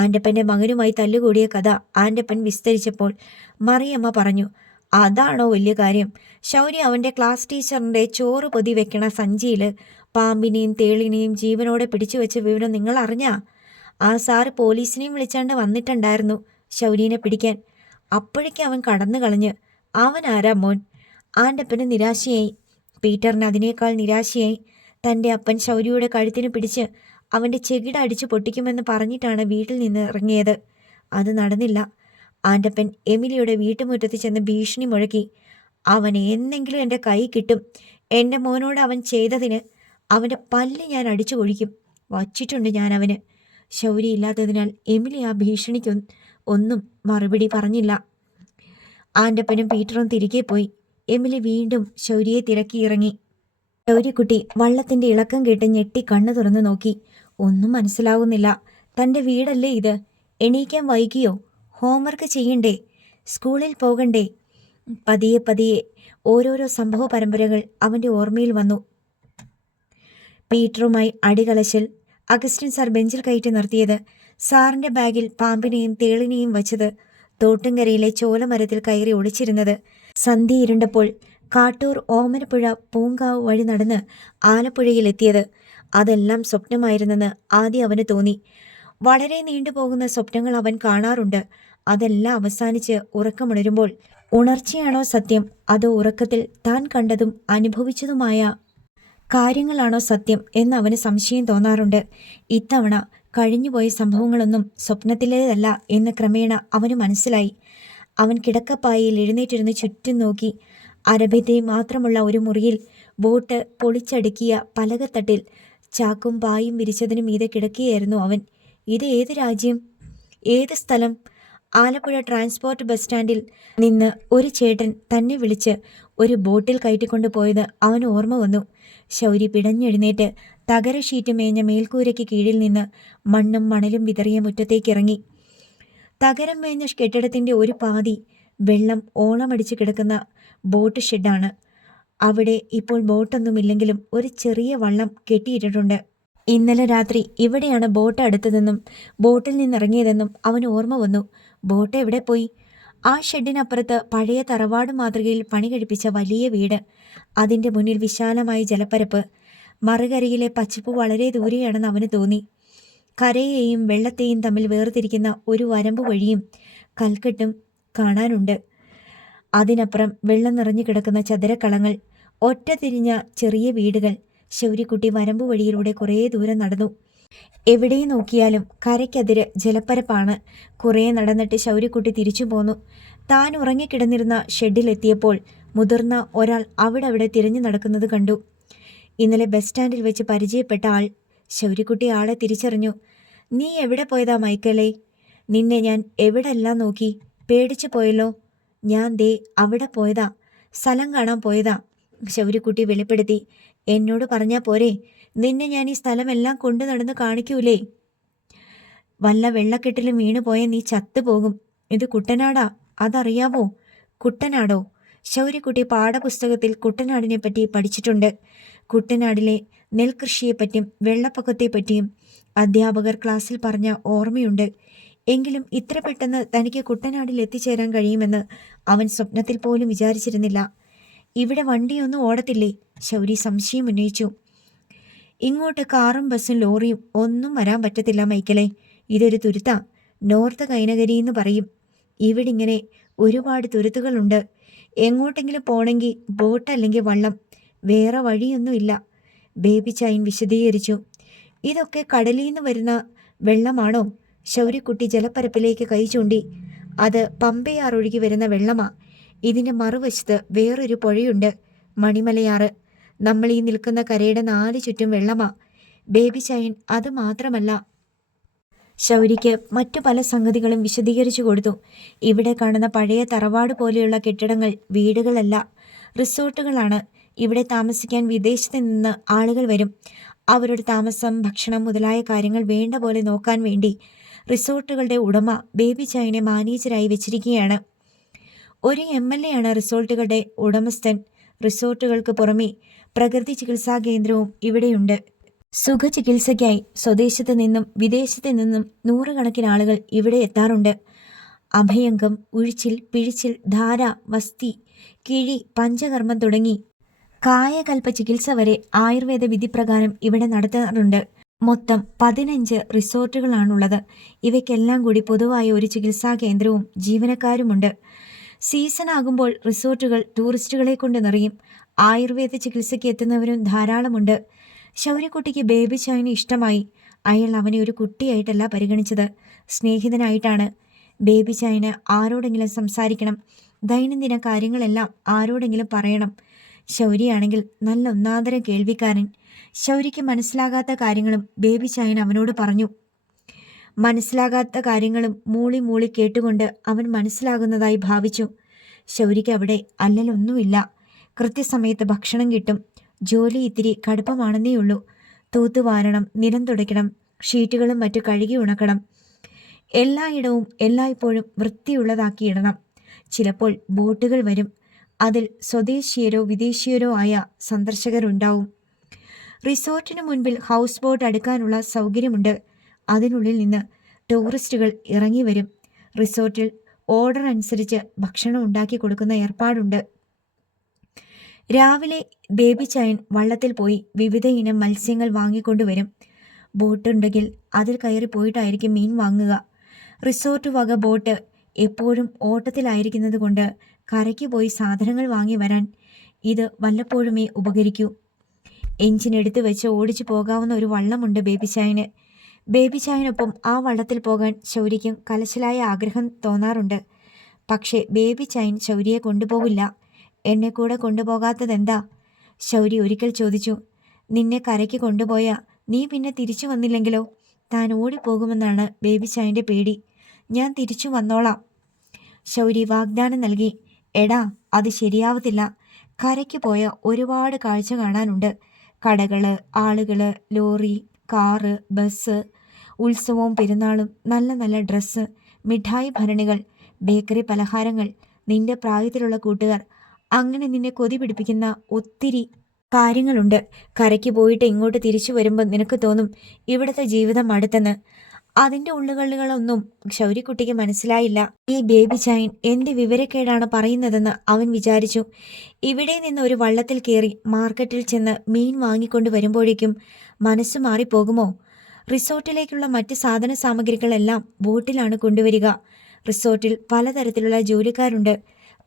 ആൻ്റപ്പൻ്റെ മകനുമായി തല്ലുകൂടിയ കഥ ആൻ്റപ്പൻ വിസ്തരിച്ചപ്പോൾ മറിയമ്മ പറഞ്ഞു, അതാണോ വലിയ കാര്യം? ശൗര്യ അവൻ്റെ ക്ലാസ് ടീച്ചറിൻ്റെ ചോറ് പൊതി വെക്കണ സഞ്ചിയിൽ പാമ്പിനെയും തേളിനെയും ജീവനോടെ പിടിച്ചു വെച്ച വിവരം നിങ്ങൾ അറിഞ്ഞാ? ആ സാറ് പോലീസിനെയും വിളിച്ചാണ്ട് വന്നിട്ടുണ്ടായിരുന്നു ശൗര്യനെ പിടിക്കാൻ. അപ്പോഴേക്കും അവൻ കടന്നു കളഞ്ഞ്. അവൻ ആരാ മോൻ? ആൻ്റപ്പന് നിരാശയായി. പീറ്ററിന് അതിനേക്കാൾ നിരാശയായി. തൻ്റെ അപ്പൻ ശൗര്യയുടെ കഴുത്തിന് പിടിച്ച് അവൻ്റെ ചെകിട അടിച്ചു പൊട്ടിക്കുമെന്ന് പറഞ്ഞിട്ടാണ് വീട്ടിൽ നിന്ന് ഇറങ്ങിയത്. അത് നടന്നില്ല. ആൻ്റപ്പൻ എമിലിയുടെ വീട്ടുമുറ്റത്ത് ചെന്ന് ഭീഷണി മുഴക്കി. അവനെ എന്നെങ്കിലും എൻ്റെ കൈ കിട്ടും. എൻ്റെ മോനോട് അവൻ ചെയ്തതിന് അവൻ്റെ പല്ല് ഞാൻ അടിച്ചു കൊഴിക്കും. വച്ചിട്ടുണ്ട് ഞാൻ അവന്. ശൗര്യ ഇല്ലാത്തതിനാൽ എമിലി ആ ഭീഷണിക്ക് ഒന്നും മറുപടി പറഞ്ഞില്ല. ആൻ്റപ്പനും പീറ്ററും തിരികെ പോയി. എമിലി വീണ്ടും ശൗര്യയെ തിരക്കി ഇറങ്ങി. ശൗര്യക്കുട്ടി വള്ളത്തിൻ്റെ ഇളക്കം കേട്ട് ഞെട്ടി കണ്ണു തുറന്നു നോക്കി. ഒന്നും മനസ്സിലാവുന്നില്ല. തൻ്റെ വീടല്ലേ ഇത്? എണീക്കാൻ വൈകിയോ? ഹോംവർക്ക് ചെയ്യണ്ടേ? സ്കൂളിൽ പോകണ്ടേ? പതിയെ പതിയെ ഓരോരോ സംഭവ പരമ്പരകൾ അവൻ്റെ ഓർമ്മയിൽ വന്നു. പീറ്ററുമായി അടികളശൽ, അഗസ്റ്റിൻ സാർ ബെഞ്ചിൽ കയറ്റി നിർത്തിയത്, സാറിൻ്റെ ബാഗിൽ പാമ്പിനെയും തേളിനെയും വച്ചത്, തോട്ടുംകരയിലെ ചോലമരത്തിൽ കയറി ഒളിച്ചിരുന്നത്, സന്ധ്യ ഇരുണ്ടപ്പോൾ കാട്ടൂർ ഓമനപ്പുഴ പൂങ്കാവ് വഴി നടന്ന് ആലപ്പുഴയിലെത്തിയത്. അതെല്ലാം സ്വപ്നമായിരുന്നെന്ന് ആദ്യം അവന് തോന്നി. വളരെ നീണ്ടുപോകുന്ന സ്വപ്നങ്ങൾ അവൻ കാണാറുണ്ട്. അതെല്ലാം അവസാനിച്ച് ഉറക്കമുണരുമ്പോൾ ഉണർച്ചയാണോ സത്യം, അതോ ഉറക്കത്തിൽ താൻ കണ്ടതും അനുഭവിച്ചതുമായ കാര്യങ്ങളാണോ സത്യം എന്ന് അവന് സംശയം തോന്നാറുണ്ട്. ഇത്തവണ കഴിഞ്ഞുപോയ സംഭവങ്ങളൊന്നും സ്വപ്നത്തിലേതല്ല എന്ന് ക്രമേണ അവന് മനസ്സിലായി. അവൻ കിടക്കപ്പായയിൽ എഴുന്നേറ്റിരുന്ന് ചുറ്റും നോക്കി. അരഭിത്തി മാത്രമുള്ള ഒരു മുറിയിൽ ബോട്ട് പൊളിച്ചടുക്കിയ പലകത്തട്ടിൽ ചാക്കും പായും വിരിച്ചതിനു മീതെ കിടക്കുകയായിരുന്നു അവൻ. ഇത് ഏത് രാജ്യം? ഏത് സ്ഥലം? ആലപ്പുഴ ട്രാൻസ്പോർട്ട് ബസ് സ്റ്റാൻഡിൽ നിന്ന് ഒരു ചേട്ടൻ തന്നെ വിളിച്ച് ഒരു ബോട്ടിൽ കയറ്റിക്കൊണ്ടു പോയത് അവന് ഓർമ്മ വന്നു. ശൗരി പിടഞ്ഞെഴുന്നേറ്റ് തകര ഷീറ്റ് മേഞ്ഞ മേൽക്കൂരയ്ക്ക് കീഴിൽ നിന്ന് മണ്ണും മണലും വിതറിയ മുറ്റത്തേക്കിറങ്ങി. തകരം മേഞ്ഞ കെട്ടിടത്തിൻ്റെ ഒരു പാതി വെള്ളം ഓളമടിച്ച് കിടക്കുന്ന ബോട്ട് ഷെഡാണ്. അവിടെ ഇപ്പോൾ ബോട്ടൊന്നുമില്ലെങ്കിലും ഒരു ചെറിയ വള്ളം കെട്ടിയിട്ടിട്ടുണ്ട്. ഇന്നലെ രാത്രി ഇവിടെയാണ് ബോട്ട് അടുത്തതെന്നും ബോട്ടിൽ നിന്നിറങ്ങിയതെന്നും അവന് ഓർമ്മ വന്നു. ബോട്ട് എവിടെ പോയി? ആ ഷെഡിനപ്പുറത്ത് പഴയ തറവാട് മാതൃകയിൽ പണി കഴിപ്പിച്ച വലിയ വീട്. അതിൻ്റെ മുന്നിൽ വിശാലമായ ജലപ്പരപ്പ്. മറുകരയിലെ പച്ചപ്പ് വളരെ ദൂരെയാണെന്ന് അവന് തോന്നി. കരയെയും വെള്ളത്തെയും തമ്മിൽ വേർതിരിക്കുന്ന ഒരു വരമ്പ് വഴിയും കൽക്കെട്ടും കാണാനുണ്ട്. അതിനപ്പുറം വെള്ളം നിറഞ്ഞു കിടക്കുന്ന ചതുരക്കളങ്ങൾ, ഒറ്റ തിരിഞ്ഞ ചെറിയ വീടുകൾ. ശൗര്യക്കുട്ടി വരമ്പ് വഴിയിലൂടെ കുറേ ദൂരം നടന്നു. എവിടെ നോക്കിയാലും കരയ്ക്കതിര് ജലപ്പരപ്പാണ്. കുറേ നടന്നിട്ട് ശൗര്യക്കുട്ടി തിരിച്ചു പോന്നു. താൻ ഉറങ്ങിക്കിടന്നിരുന്ന ഷെഡിലെത്തിയപ്പോൾ മുതിർന്ന ഒരാൾ അവിടെ തിരഞ്ഞു നടക്കുന്നത് കണ്ടു. ഇന്നലെ ബസ് സ്റ്റാൻഡിൽ വെച്ച് പരിചയപ്പെട്ട ആൾ. ശൗര്യക്കുട്ടി ആളെ തിരിച്ചറിഞ്ഞു. നീ എവിടെ പോയതാ മൈക്കലേ? നിന്നെ ഞാൻ എവിടെല്ലാം നോക്കി, പേടിച്ചു പോയല്ലോ. ഞാൻ ദേ അവിടെ പോയതാ, സ്ഥലം കാണാൻ പോയതാ. ശൗര്യക്കുട്ടി വെളിപ്പെടുത്തി. എന്നോട് പറഞ്ഞാൽ പോരെ, നിന്നെ ഞാൻ ഈ സ്ഥലമെല്ലാം കൊണ്ടു നടന്ന് കാണിക്കൂലേ? വല്ല വെള്ളക്കെട്ടിലും വീണു പോയ നീ ചത്തുപോകും. ഇത് കുട്ടനാടാ, അതറിയാവോ? കുട്ടനാടോ? ശൗര്യക്കുട്ടി പാഠപുസ്തകത്തിൽ കുട്ടനാടിനെ പറ്റി പഠിച്ചിട്ടുണ്ട്. കുട്ടനാടിലെ നെൽകൃഷിയെപ്പറ്റിയും വെള്ളപ്പൊക്കത്തെപ്പറ്റിയും അധ്യാപകർ ക്ലാസ്സിൽ പറഞ്ഞ ഓർമ്മയുണ്ട്. എങ്കിലും ഇത്ര പെട്ടെന്ന് തനിക്ക് കുട്ടനാടിൽ എത്തിച്ചേരാൻ കഴിയുമെന്ന് അവൻ സ്വപ്നത്തിൽ പോലും വിചാരിച്ചിരുന്നില്ല. ഇവിടെ വണ്ടിയൊന്നും ഓടത്തില്ലേ? ശൗരി സംശയം ഉന്നയിച്ചു. ഇങ്ങോട്ട് കാറും ബസ്സും ലോറിയും ഒന്നും വരാൻ പറ്റത്തില്ല മൈക്കലെ. ഇതൊരു തുരുത്താ, നോർത്ത് കൈനകരി എന്ന് പറയും. ഇവിടെ ഇങ്ങനെ ഒരുപാട് തുരുത്തുകളുണ്ട്. എങ്ങോട്ടെങ്കിലും പോണെങ്കിൽ ബോട്ട് അല്ലെങ്കിൽ വള്ളം, വേറെ വഴിയൊന്നുമില്ല. ബേബി ചൈൻ വിശദീകരിച്ചു. ഇതൊക്കെ കടലിൽ നിന്ന് വരുന്ന വെള്ളമാണോ? ശൗര്യക്കുട്ടി ജലപ്പരപ്പിലേക്ക് കൈ ചൂണ്ടി. അത് പമ്പയാറൊഴുകി വരുന്ന വെള്ളമാ. ഇതിൻ്റെ മറുവശത്ത് വേറൊരു പുഴയുണ്ട്, മണിമലയാറ്. നമ്മൾ ഈ നിൽക്കുന്ന കരയുടെ 4 ചുറ്റും വെള്ളമാ. ബേബി ചൈൻ അത് മാത്രമല്ല, ശൗരിക്ക് മറ്റു പല സംഗതികളും വിശദീകരിച്ചു കൊടുത്തു. ഇവിടെ കാണുന്ന പഴയ തറവാട് പോലെയുള്ള കെട്ടിടങ്ങൾ വീടുകളല്ല, റിസോർട്ടുകളാണ്. ഇവിടെ താമസിക്കാൻ വിദേശത്ത് നിന്ന് ആളുകൾ വരും. അവരുടെ താമസം, ഭക്ഷണം മുതലായ കാര്യങ്ങൾ വേണ്ട പോലെ നോക്കാൻ വേണ്ടി റിസോർട്ടുകളുടെ ഉടമ ബേബി ചൈനെ മാനേജരായി വെച്ചിരിക്കുകയാണ്. ഒരു MLA ആണ് റിസോർട്ടുകളുടെ ഉടമസ്ഥൻ. റിസോർട്ടുകൾക്ക് പുറമെ പ്രകൃതി ചികിത്സാ കേന്ദ്രവും ഇവിടെയുണ്ട്. സുഖചികിത്സയ്ക്കായി സ്വദേശത്ത് നിന്നും വിദേശത്ത് നിന്നും നൂറുകണക്കിന് ആളുകൾ ഇവിടെ എത്താറുണ്ട്. അഭയംഗം, ഉഴിച്ചിൽ, പിഴിച്ചിൽ, ധാര, വസ്തി, കിഴി, പഞ്ചകർമ്മം തുടങ്ങി കായകൽപ്പ ചികിത്സ വരെ ആയുർവേദ വിധിപ്രകാരം ഇവിടെ നടത്താറുണ്ട്. മൊത്തം 15 റിസോർട്ടുകളാണുള്ളത്. ഇവയ്ക്കെല്ലാം കൂടി പൊതുവായ ഒരു ചികിത്സാ കേന്ദ്രവും ജീവനക്കാരുമുണ്ട്. സീസൺ ആകുമ്പോൾ റിസോർട്ടുകൾ ടൂറിസ്റ്റുകളെ കൊണ്ട് നിറയും. ആയുർവേദ ചികിത്സയ്ക്ക് എത്തുന്നവരും ധാരാളമുണ്ട്. ശൗര്യക്കുട്ടിക്ക് ബേബി ചൈനെ ഇഷ്ടമായി. അയാൾ അവനെ ഒരു കുട്ടിയായിട്ടല്ല പരിഗണിച്ചത്, സ്നേഹിതനായിട്ടാണ്. ബേബി ചൈന് ആരോടെങ്കിലും സംസാരിക്കണം, ദൈനംദിന കാര്യങ്ങളെല്ലാം ആരോടെങ്കിലും പറയണം. ശൗര്യയാണെങ്കിൽ നല്ല ഒന്നാന്തരം കേൾവിക്കാരൻ. ശൗര്യയ്ക്ക് മനസ്സിലാകാത്ത കാര്യങ്ങളും ബേബി ചൈൻ അവനോട് പറഞ്ഞു. മനസ്സിലാകാത്ത കാര്യങ്ങളും മൂളി മൂളി കേട്ടുകൊണ്ട് അവൻ മനസ്സിലാകുന്നതായി ഭാവിച്ചു. ശൗര്യയ്ക്ക് അവിടെ അല്ലലൊന്നുമില്ല. കൃത്യസമയത്ത് ഭക്ഷണം കിട്ടും. ജോലി ഇത്തിരി കടുപ്പമാണെന്നേയുള്ളൂ. തൂത്തുവാരണം, നിലം തുടയ്ക്കണം, ഷീറ്റുകളും മറ്റു കഴുകി ഉണക്കണം. എല്ലായിടവും എല്ലായ്പ്പോഴും വൃത്തിയുള്ളതാക്കിയിടണം. ചിലപ്പോൾ ബോട്ടുകൾ വരും. അതിൽ സ്വദേശീയരോ വിദേശീയരോ ആയ സന്ദർശകരുണ്ടാവും. റിസോർട്ടിന് മുൻപിൽ ഹൗസ് ബോട്ട് അടുക്കാനുള്ള സൗകര്യമുണ്ട്. അതിനുള്ളിൽ നിന്ന് ടൂറിസ്റ്റുകൾ ഇറങ്ങി വരും. റിസോർട്ടിൽ ഓർഡർ അനുസരിച്ച് ഭക്ഷണം ഉണ്ടാക്കി കൊടുക്കുന്ന ഏർപ്പാടുണ്ട്. രാവിലെ ബേബി ചൈൻ വള്ളത്തിൽ പോയി വിവിധ ഇനം മത്സ്യങ്ങൾ വാങ്ങിക്കൊണ്ടുവരും. ബോട്ടുണ്ടെങ്കിൽ അതിൽ കയറി പോയിട്ടായിരിക്കും മീൻ വാങ്ങുക. റിസോർട്ട് വക ബോട്ട് എപ്പോഴും ഓട്ടത്തിലായിരിക്കുന്നത് കൊണ്ട് കരയ്ക്ക് പോയി സാധനങ്ങൾ വാങ്ങി വരാൻ ഇത് വല്ലപ്പോഴുമേ ഉപകരിക്കൂ. എഞ്ചിൻ എടുത്തു വെച്ച് ഓടിച്ചു പോകാവുന്ന ഒരു വള്ളമുണ്ട് ബേബി ചൈന്. ബേബി ചൈനൊപ്പം ആ വള്ളത്തിൽ പോകാൻ ശൗര്യയ്ക്കും കലശലായ ആഗ്രഹം തോന്നാറുണ്ട്. പക്ഷേ ബേബി ചൈൻ ശൗര്യയെ കൊണ്ടുപോകില്ല. എന്നെ കൂടെ കൊണ്ടുപോകാത്തതെന്താ? ശൗരി ഒരിക്കൽ ചോദിച്ചു. നിന്നെ കരയ്ക്ക് കൊണ്ടുപോയാ നീ പിന്നെ തിരിച്ചു വന്നില്ലെങ്കിലോ? താൻ ഓടിപ്പോകുമെന്നാണ് ബേബി ചൈൻ്റെ പേടി. ഞാൻ തിരിച്ചു വന്നോളാം. ശൗരി വാഗ്ദാനം നൽകി. എടാ, അത് ശരിയാവത്തില്ല. കരയ്ക്ക് പോയ ഒരുപാട് കാഴ്ച കാണാനുണ്ട്. കടകള്, ആളുകള്, ലോറി, കാറ്, ബസ്, ഉത്സവവും പെരുന്നാളും, നല്ല നല്ല ഡ്രസ്സ്, മിഠായി ഭരണികൾ, ബേക്കറി പലഹാരങ്ങൾ, നിന്റെ പ്രായത്തിലുള്ള കൂട്ടുകാർ, അങ്ങനെ നിന്നെ കൊതി പിടിപ്പിക്കുന്ന ഒത്തിരി കാര്യങ്ങളുണ്ട്. കരയ്ക്ക് പോയിട്ട് ഇങ്ങോട്ട് തിരിച്ചു വരുമ്പോൾ നിനക്ക് തോന്നും ഇവിടുത്തെ ജീവിതം അടുത്തെന്ന്. അതിൻ്റെ ഉള്ളുകളികളൊന്നും ശൗര്യക്കുട്ടിക്ക് മനസ്സിലായില്ല. ഈ ബേബി ചൈൻ എന്ത് വിവരക്കേടാണ് പറയുന്നതെന്ന് അവൻ വിചാരിച്ചു. ഇവിടെ നിന്ന് ഒരു വള്ളത്തിൽ കയറി മാർക്കറ്റിൽ ചെന്ന് മീൻ വാങ്ങിക്കൊണ്ട് വരുമ്പോഴേക്കും മനസ്സ് മാറിപ്പോകുമോ? റിസോർട്ടിലേക്കുള്ള മറ്റ് സാധന സാമഗ്രികളെല്ലാം ബോട്ടിലാണ് കൊണ്ടുവരിക. റിസോർട്ടിൽ പലതരത്തിലുള്ള ജോലിക്കാരുണ്ട്.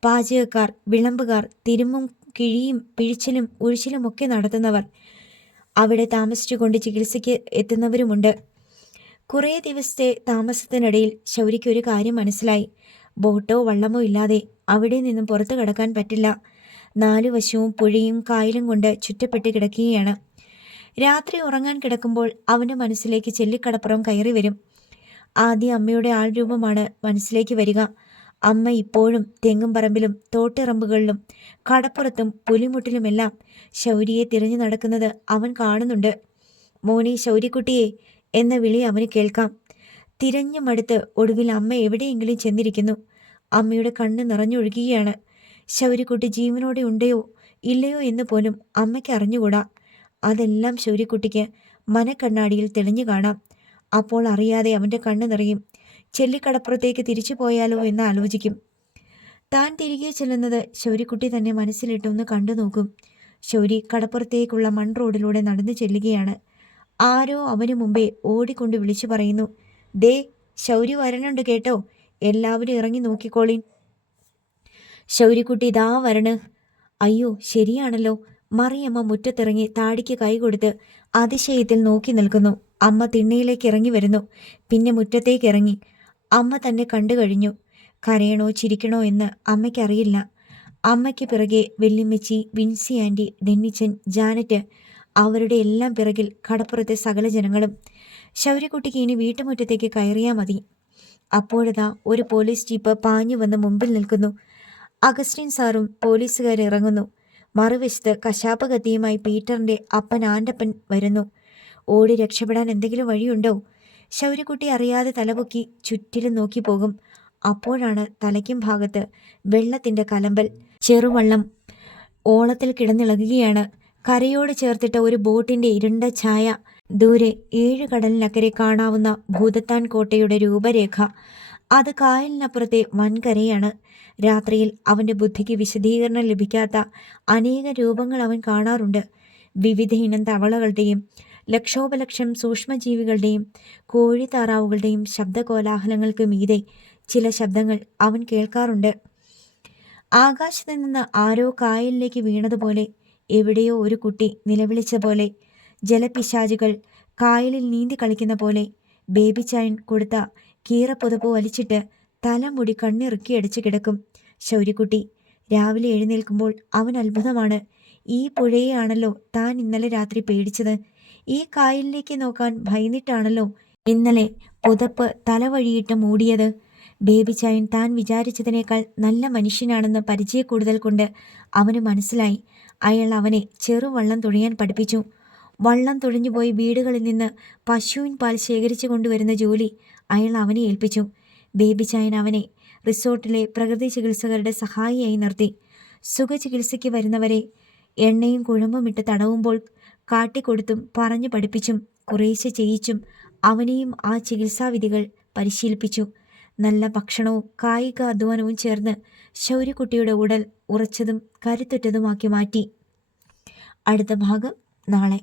പാചകക്കാർ, വിളമ്പുകാർ, തിരുമ്മും കിഴിയും പിഴിച്ചിലും ഉഴിച്ചിലും ഒക്കെ നടത്തുന്നവർ. അവിടെ താമസിച്ചുകൊണ്ട് ചികിത്സയ്ക്ക് എത്തുന്നവരുമുണ്ട്. കുറേ ദിവസത്തെ താമസത്തിനിടയിൽ ശൗര്യയ്ക്ക് ഒരു കാര്യം മനസ്സിലായി. ബോട്ടോ വള്ളമോ ഇല്ലാതെ അവിടെ നിന്നും പുറത്തു കടക്കാൻ പറ്റില്ല. 4 വശവും പുഴയും കായലും കൊണ്ട് ചുറ്റപ്പെട്ട് കിടക്കുകയാണ്. രാത്രി ഉറങ്ങാൻ കിടക്കുമ്പോൾ അവൻ്റെ മനസ്സിലേക്ക് ചെല്ലിക്കടപ്പുറം കയറി വരും. ആദ്യം അമ്മയുടെ ആൾരൂപമാണ് മനസ്സിലേക്ക് വരിക. അമ്മ ഇപ്പോഴും തെങ്ങും പറമ്പിലും തോട്ടിറമ്പുകളിലും കടപ്പുറത്തും പുലിമുട്ടിലുമെല്ലാം ശൗര്യയെ തിരഞ്ഞു നടക്കുന്നത് അവൻ കാണുന്നുണ്ട്. മോനെ ശൗര്യക്കുട്ടിയെ എന്ന വിളി അവന് കേൾക്കാം. തിരഞ്ഞു മടുത്ത് ഒടുവിൽ അമ്മ എവിടെയെങ്കിലും ചെന്നിരിക്കുന്നു. അമ്മയുടെ കണ്ണ് നിറഞ്ഞൊഴുകുകയാണ്. ശൗര്യക്കുട്ടി ജീവനോടെ ഉണ്ടയോ ഇല്ലയോ എന്ന് പോലും അമ്മയ്ക്ക് അറിഞ്ഞുകൂടാ. അതെല്ലാം ശൗര്യക്കുട്ടിക്ക് മനക്കണ്ണാടിയിൽ തെളിഞ്ഞു കാണാം. അപ്പോൾ അറിയാതെ അവൻ്റെ കണ്ണ് നിറയും. ചെല്ലിക്കടപ്പുറത്തേക്ക് തിരിച്ചു പോയാലോ എന്ന് ആലോചിക്കും. താൻ തിരികെ ചെല്ലുന്നത് ശൗര്യക്കുട്ടി തന്നെ മനസ്സിലിട്ടൊന്ന് കണ്ടു നോക്കും. ശൗരി കടപ്പുറത്തേക്കുള്ള മൺ റോഡിലൂടെ നടന്നു ചെല്ലുകയാണ്. ആരോ അവന് മുമ്പേ ഓടിക്കൊണ്ട് വിളിച്ചു പറയുന്നു, ദേ ശൗരി വരണുണ്ട് കേട്ടോ, എല്ലാവരും ഇറങ്ങി നോക്കിക്കോളീൻ. ശൗര്യക്കുട്ടി ഇതാ വരണ്. അയ്യോ ശരിയാണല്ലോ. മറിയമ്മ മുറ്റത്തിറങ്ങി താടിക്ക് കൈ കൊടുത്ത് അതിശയത്തിൽ നോക്കി നിൽക്കുന്നു. അമ്മ തിണ്ണയിലേക്ക് ഇറങ്ങി വരുന്നു. പിന്നെ മുറ്റത്തേക്ക് ഇറങ്ങി. അമ്മ തന്നെ കണ്ടു കഴിഞ്ഞു. കരയണോ ചിരിക്കണോ എന്ന് അമ്മയ്ക്കറിയില്ല. അമ്മയ്ക്ക് പിറകെ വെല്ലിമ്മച്ചി, വിൻസി ആൻറ്റി, ഡെന്നിച്ചൻ, ജാനറ്റ്, അവരുടെ എല്ലാം പിറകിൽ കടപ്പുറത്തെ സകല ജനങ്ങളും. ശൗര്യക്കുട്ടിക്ക് ഇനി വീട്ടുമുറ്റത്തേക്ക് കയറിയാൽ മതി. അപ്പോഴതാ ഒരു പോലീസ് ജീപ്പ് പാഞ്ഞു വന്ന് മുമ്പിൽ നിൽക്കുന്നു. അഗസ്റ്റിൻ സാറും പോലീസുകാർ ഇറങ്ങുന്നു. മറുവശത്ത് കശാപ്പ് കത്തിയുമായി പീറ്ററിൻ്റെ അപ്പൻ ആൻ്റപ്പൻ വരുന്നു. ഓടി രക്ഷപ്പെടാൻ എന്തെങ്കിലും വഴിയുണ്ടോ? ശൗര്യക്കുട്ടി അറിയാതെ തലപൊക്കി ചുറ്റിലും നോക്കി പോകും. അപ്പോഴാണ് തലയ്ക്കും ഭാഗത്ത് വെള്ളത്തിൻ്റെ കലമ്പൽ. ചെറുവള്ളം ഓളത്തിൽ കിടന്നിളകുകയാണ്. കരയോട് ചേർത്തിട്ട ഒരു ബോട്ടിൻ്റെ ഇരുണ്ട ഛായ. ദൂരെ 7 കടലിനക്കരെ കാണാവുന്ന ഭൂതത്താൻ കോട്ടയുടെ രൂപരേഖ. അത് കായലിനപ്പുറത്തെ വൻകരയാണ്. രാത്രിയിൽ അവൻ്റെ ബുദ്ധിക്ക് വിശദീകരണം ലഭിക്കാത്ത അനേക രൂപങ്ങൾ അവൻ കാണാറുണ്ട്. വിവിധ ഇനം തവളകളുടെയും ലക്ഷോപലക്ഷം സൂക്ഷ്മജീവികളുടെയും കോഴിത്താറാവുകളുടെയും ശബ്ദകോലാഹലങ്ങൾക്ക് മീതെ ചില ശബ്ദങ്ങൾ അവൻ കേൾക്കാറുണ്ട്. ആകാശത്ത് നിന്ന് ആരോ കായലിലേക്ക് വീണതുപോലെ, എവിടെയോ ഒരു കുട്ടി നിലവിളിച്ച പോലെ, ജലപിശാചുകൾ കായലിൽ നീന്തി കളിക്കുന്ന പോലെ. ബേബി ചൈൻ കൊടുത്ത കീറപ്പൊതുപ്പ് വലിച്ചിട്ട് തലമുടി കണ്ണിറുക്കിയടിച്ച് കിടക്കും ശൗര്യക്കുട്ടി. രാവിലെ എഴുന്നേൽക്കുമ്പോൾ അവൻ അത്ഭുതമാണ്. ഈ പുഴയെയാണല്ലോ താൻ ഇന്നലെ രാത്രി പേടിച്ചത്. ഈ കായലിലേക്ക് നോക്കാൻ ഭയന്നിട്ടാണല്ലോ ഇന്നലെ പുതപ്പ് തലവഴിയിട്ട് മൂടിയത്. ബേബി ചൈൻ താൻ വിചാരിച്ചതിനേക്കാൾ നല്ല മനുഷ്യനാണെന്ന് പരിചയക്കൂടുതൽ കൊണ്ട് അവന് മനസ്സിലായി. അയാൾ അവനെ ചെറുവള്ളം തുഴയാൻ പഠിപ്പിച്ചു. വള്ളം തുഴഞ്ഞുപോയി വീടുകളിൽ നിന്ന് പശുവിൻ പാൽ ശേഖരിച്ചു കൊണ്ടുവരുന്ന ജോലി അയാൾ അവനെ ഏൽപ്പിച്ചു. ബേബി ചൈൻ അവനെ റിസോർട്ടിലെ പ്രകൃതി ചികിത്സകരുടെ സഹായിയായി നിർത്തി. സുഖചികിത്സയ്ക്ക് വരുന്നവരെ എണ്ണയും കുഴമ്പും ഇട്ട് തടവുമ്പോൾ കാട്ടിക്കൊടുത്തും പറഞ്ഞു പഠിപ്പിച്ചും കുറേശ്ശെ ചെയ്യിച്ചും അവനെയും ആ ചികിത്സാവിധികൾ പരിശീലിപ്പിച്ചു. നല്ല ഭക്ഷണവും കായിക അധ്വാനവും ചേർന്ന് ശൗര്യക്കുട്ടിയുടെ ഉടൽ ഉറച്ചതും കരുത്തുറ്റതുമാക്കി മാറ്റി. അടുത്ത ഭാഗം നാളെ.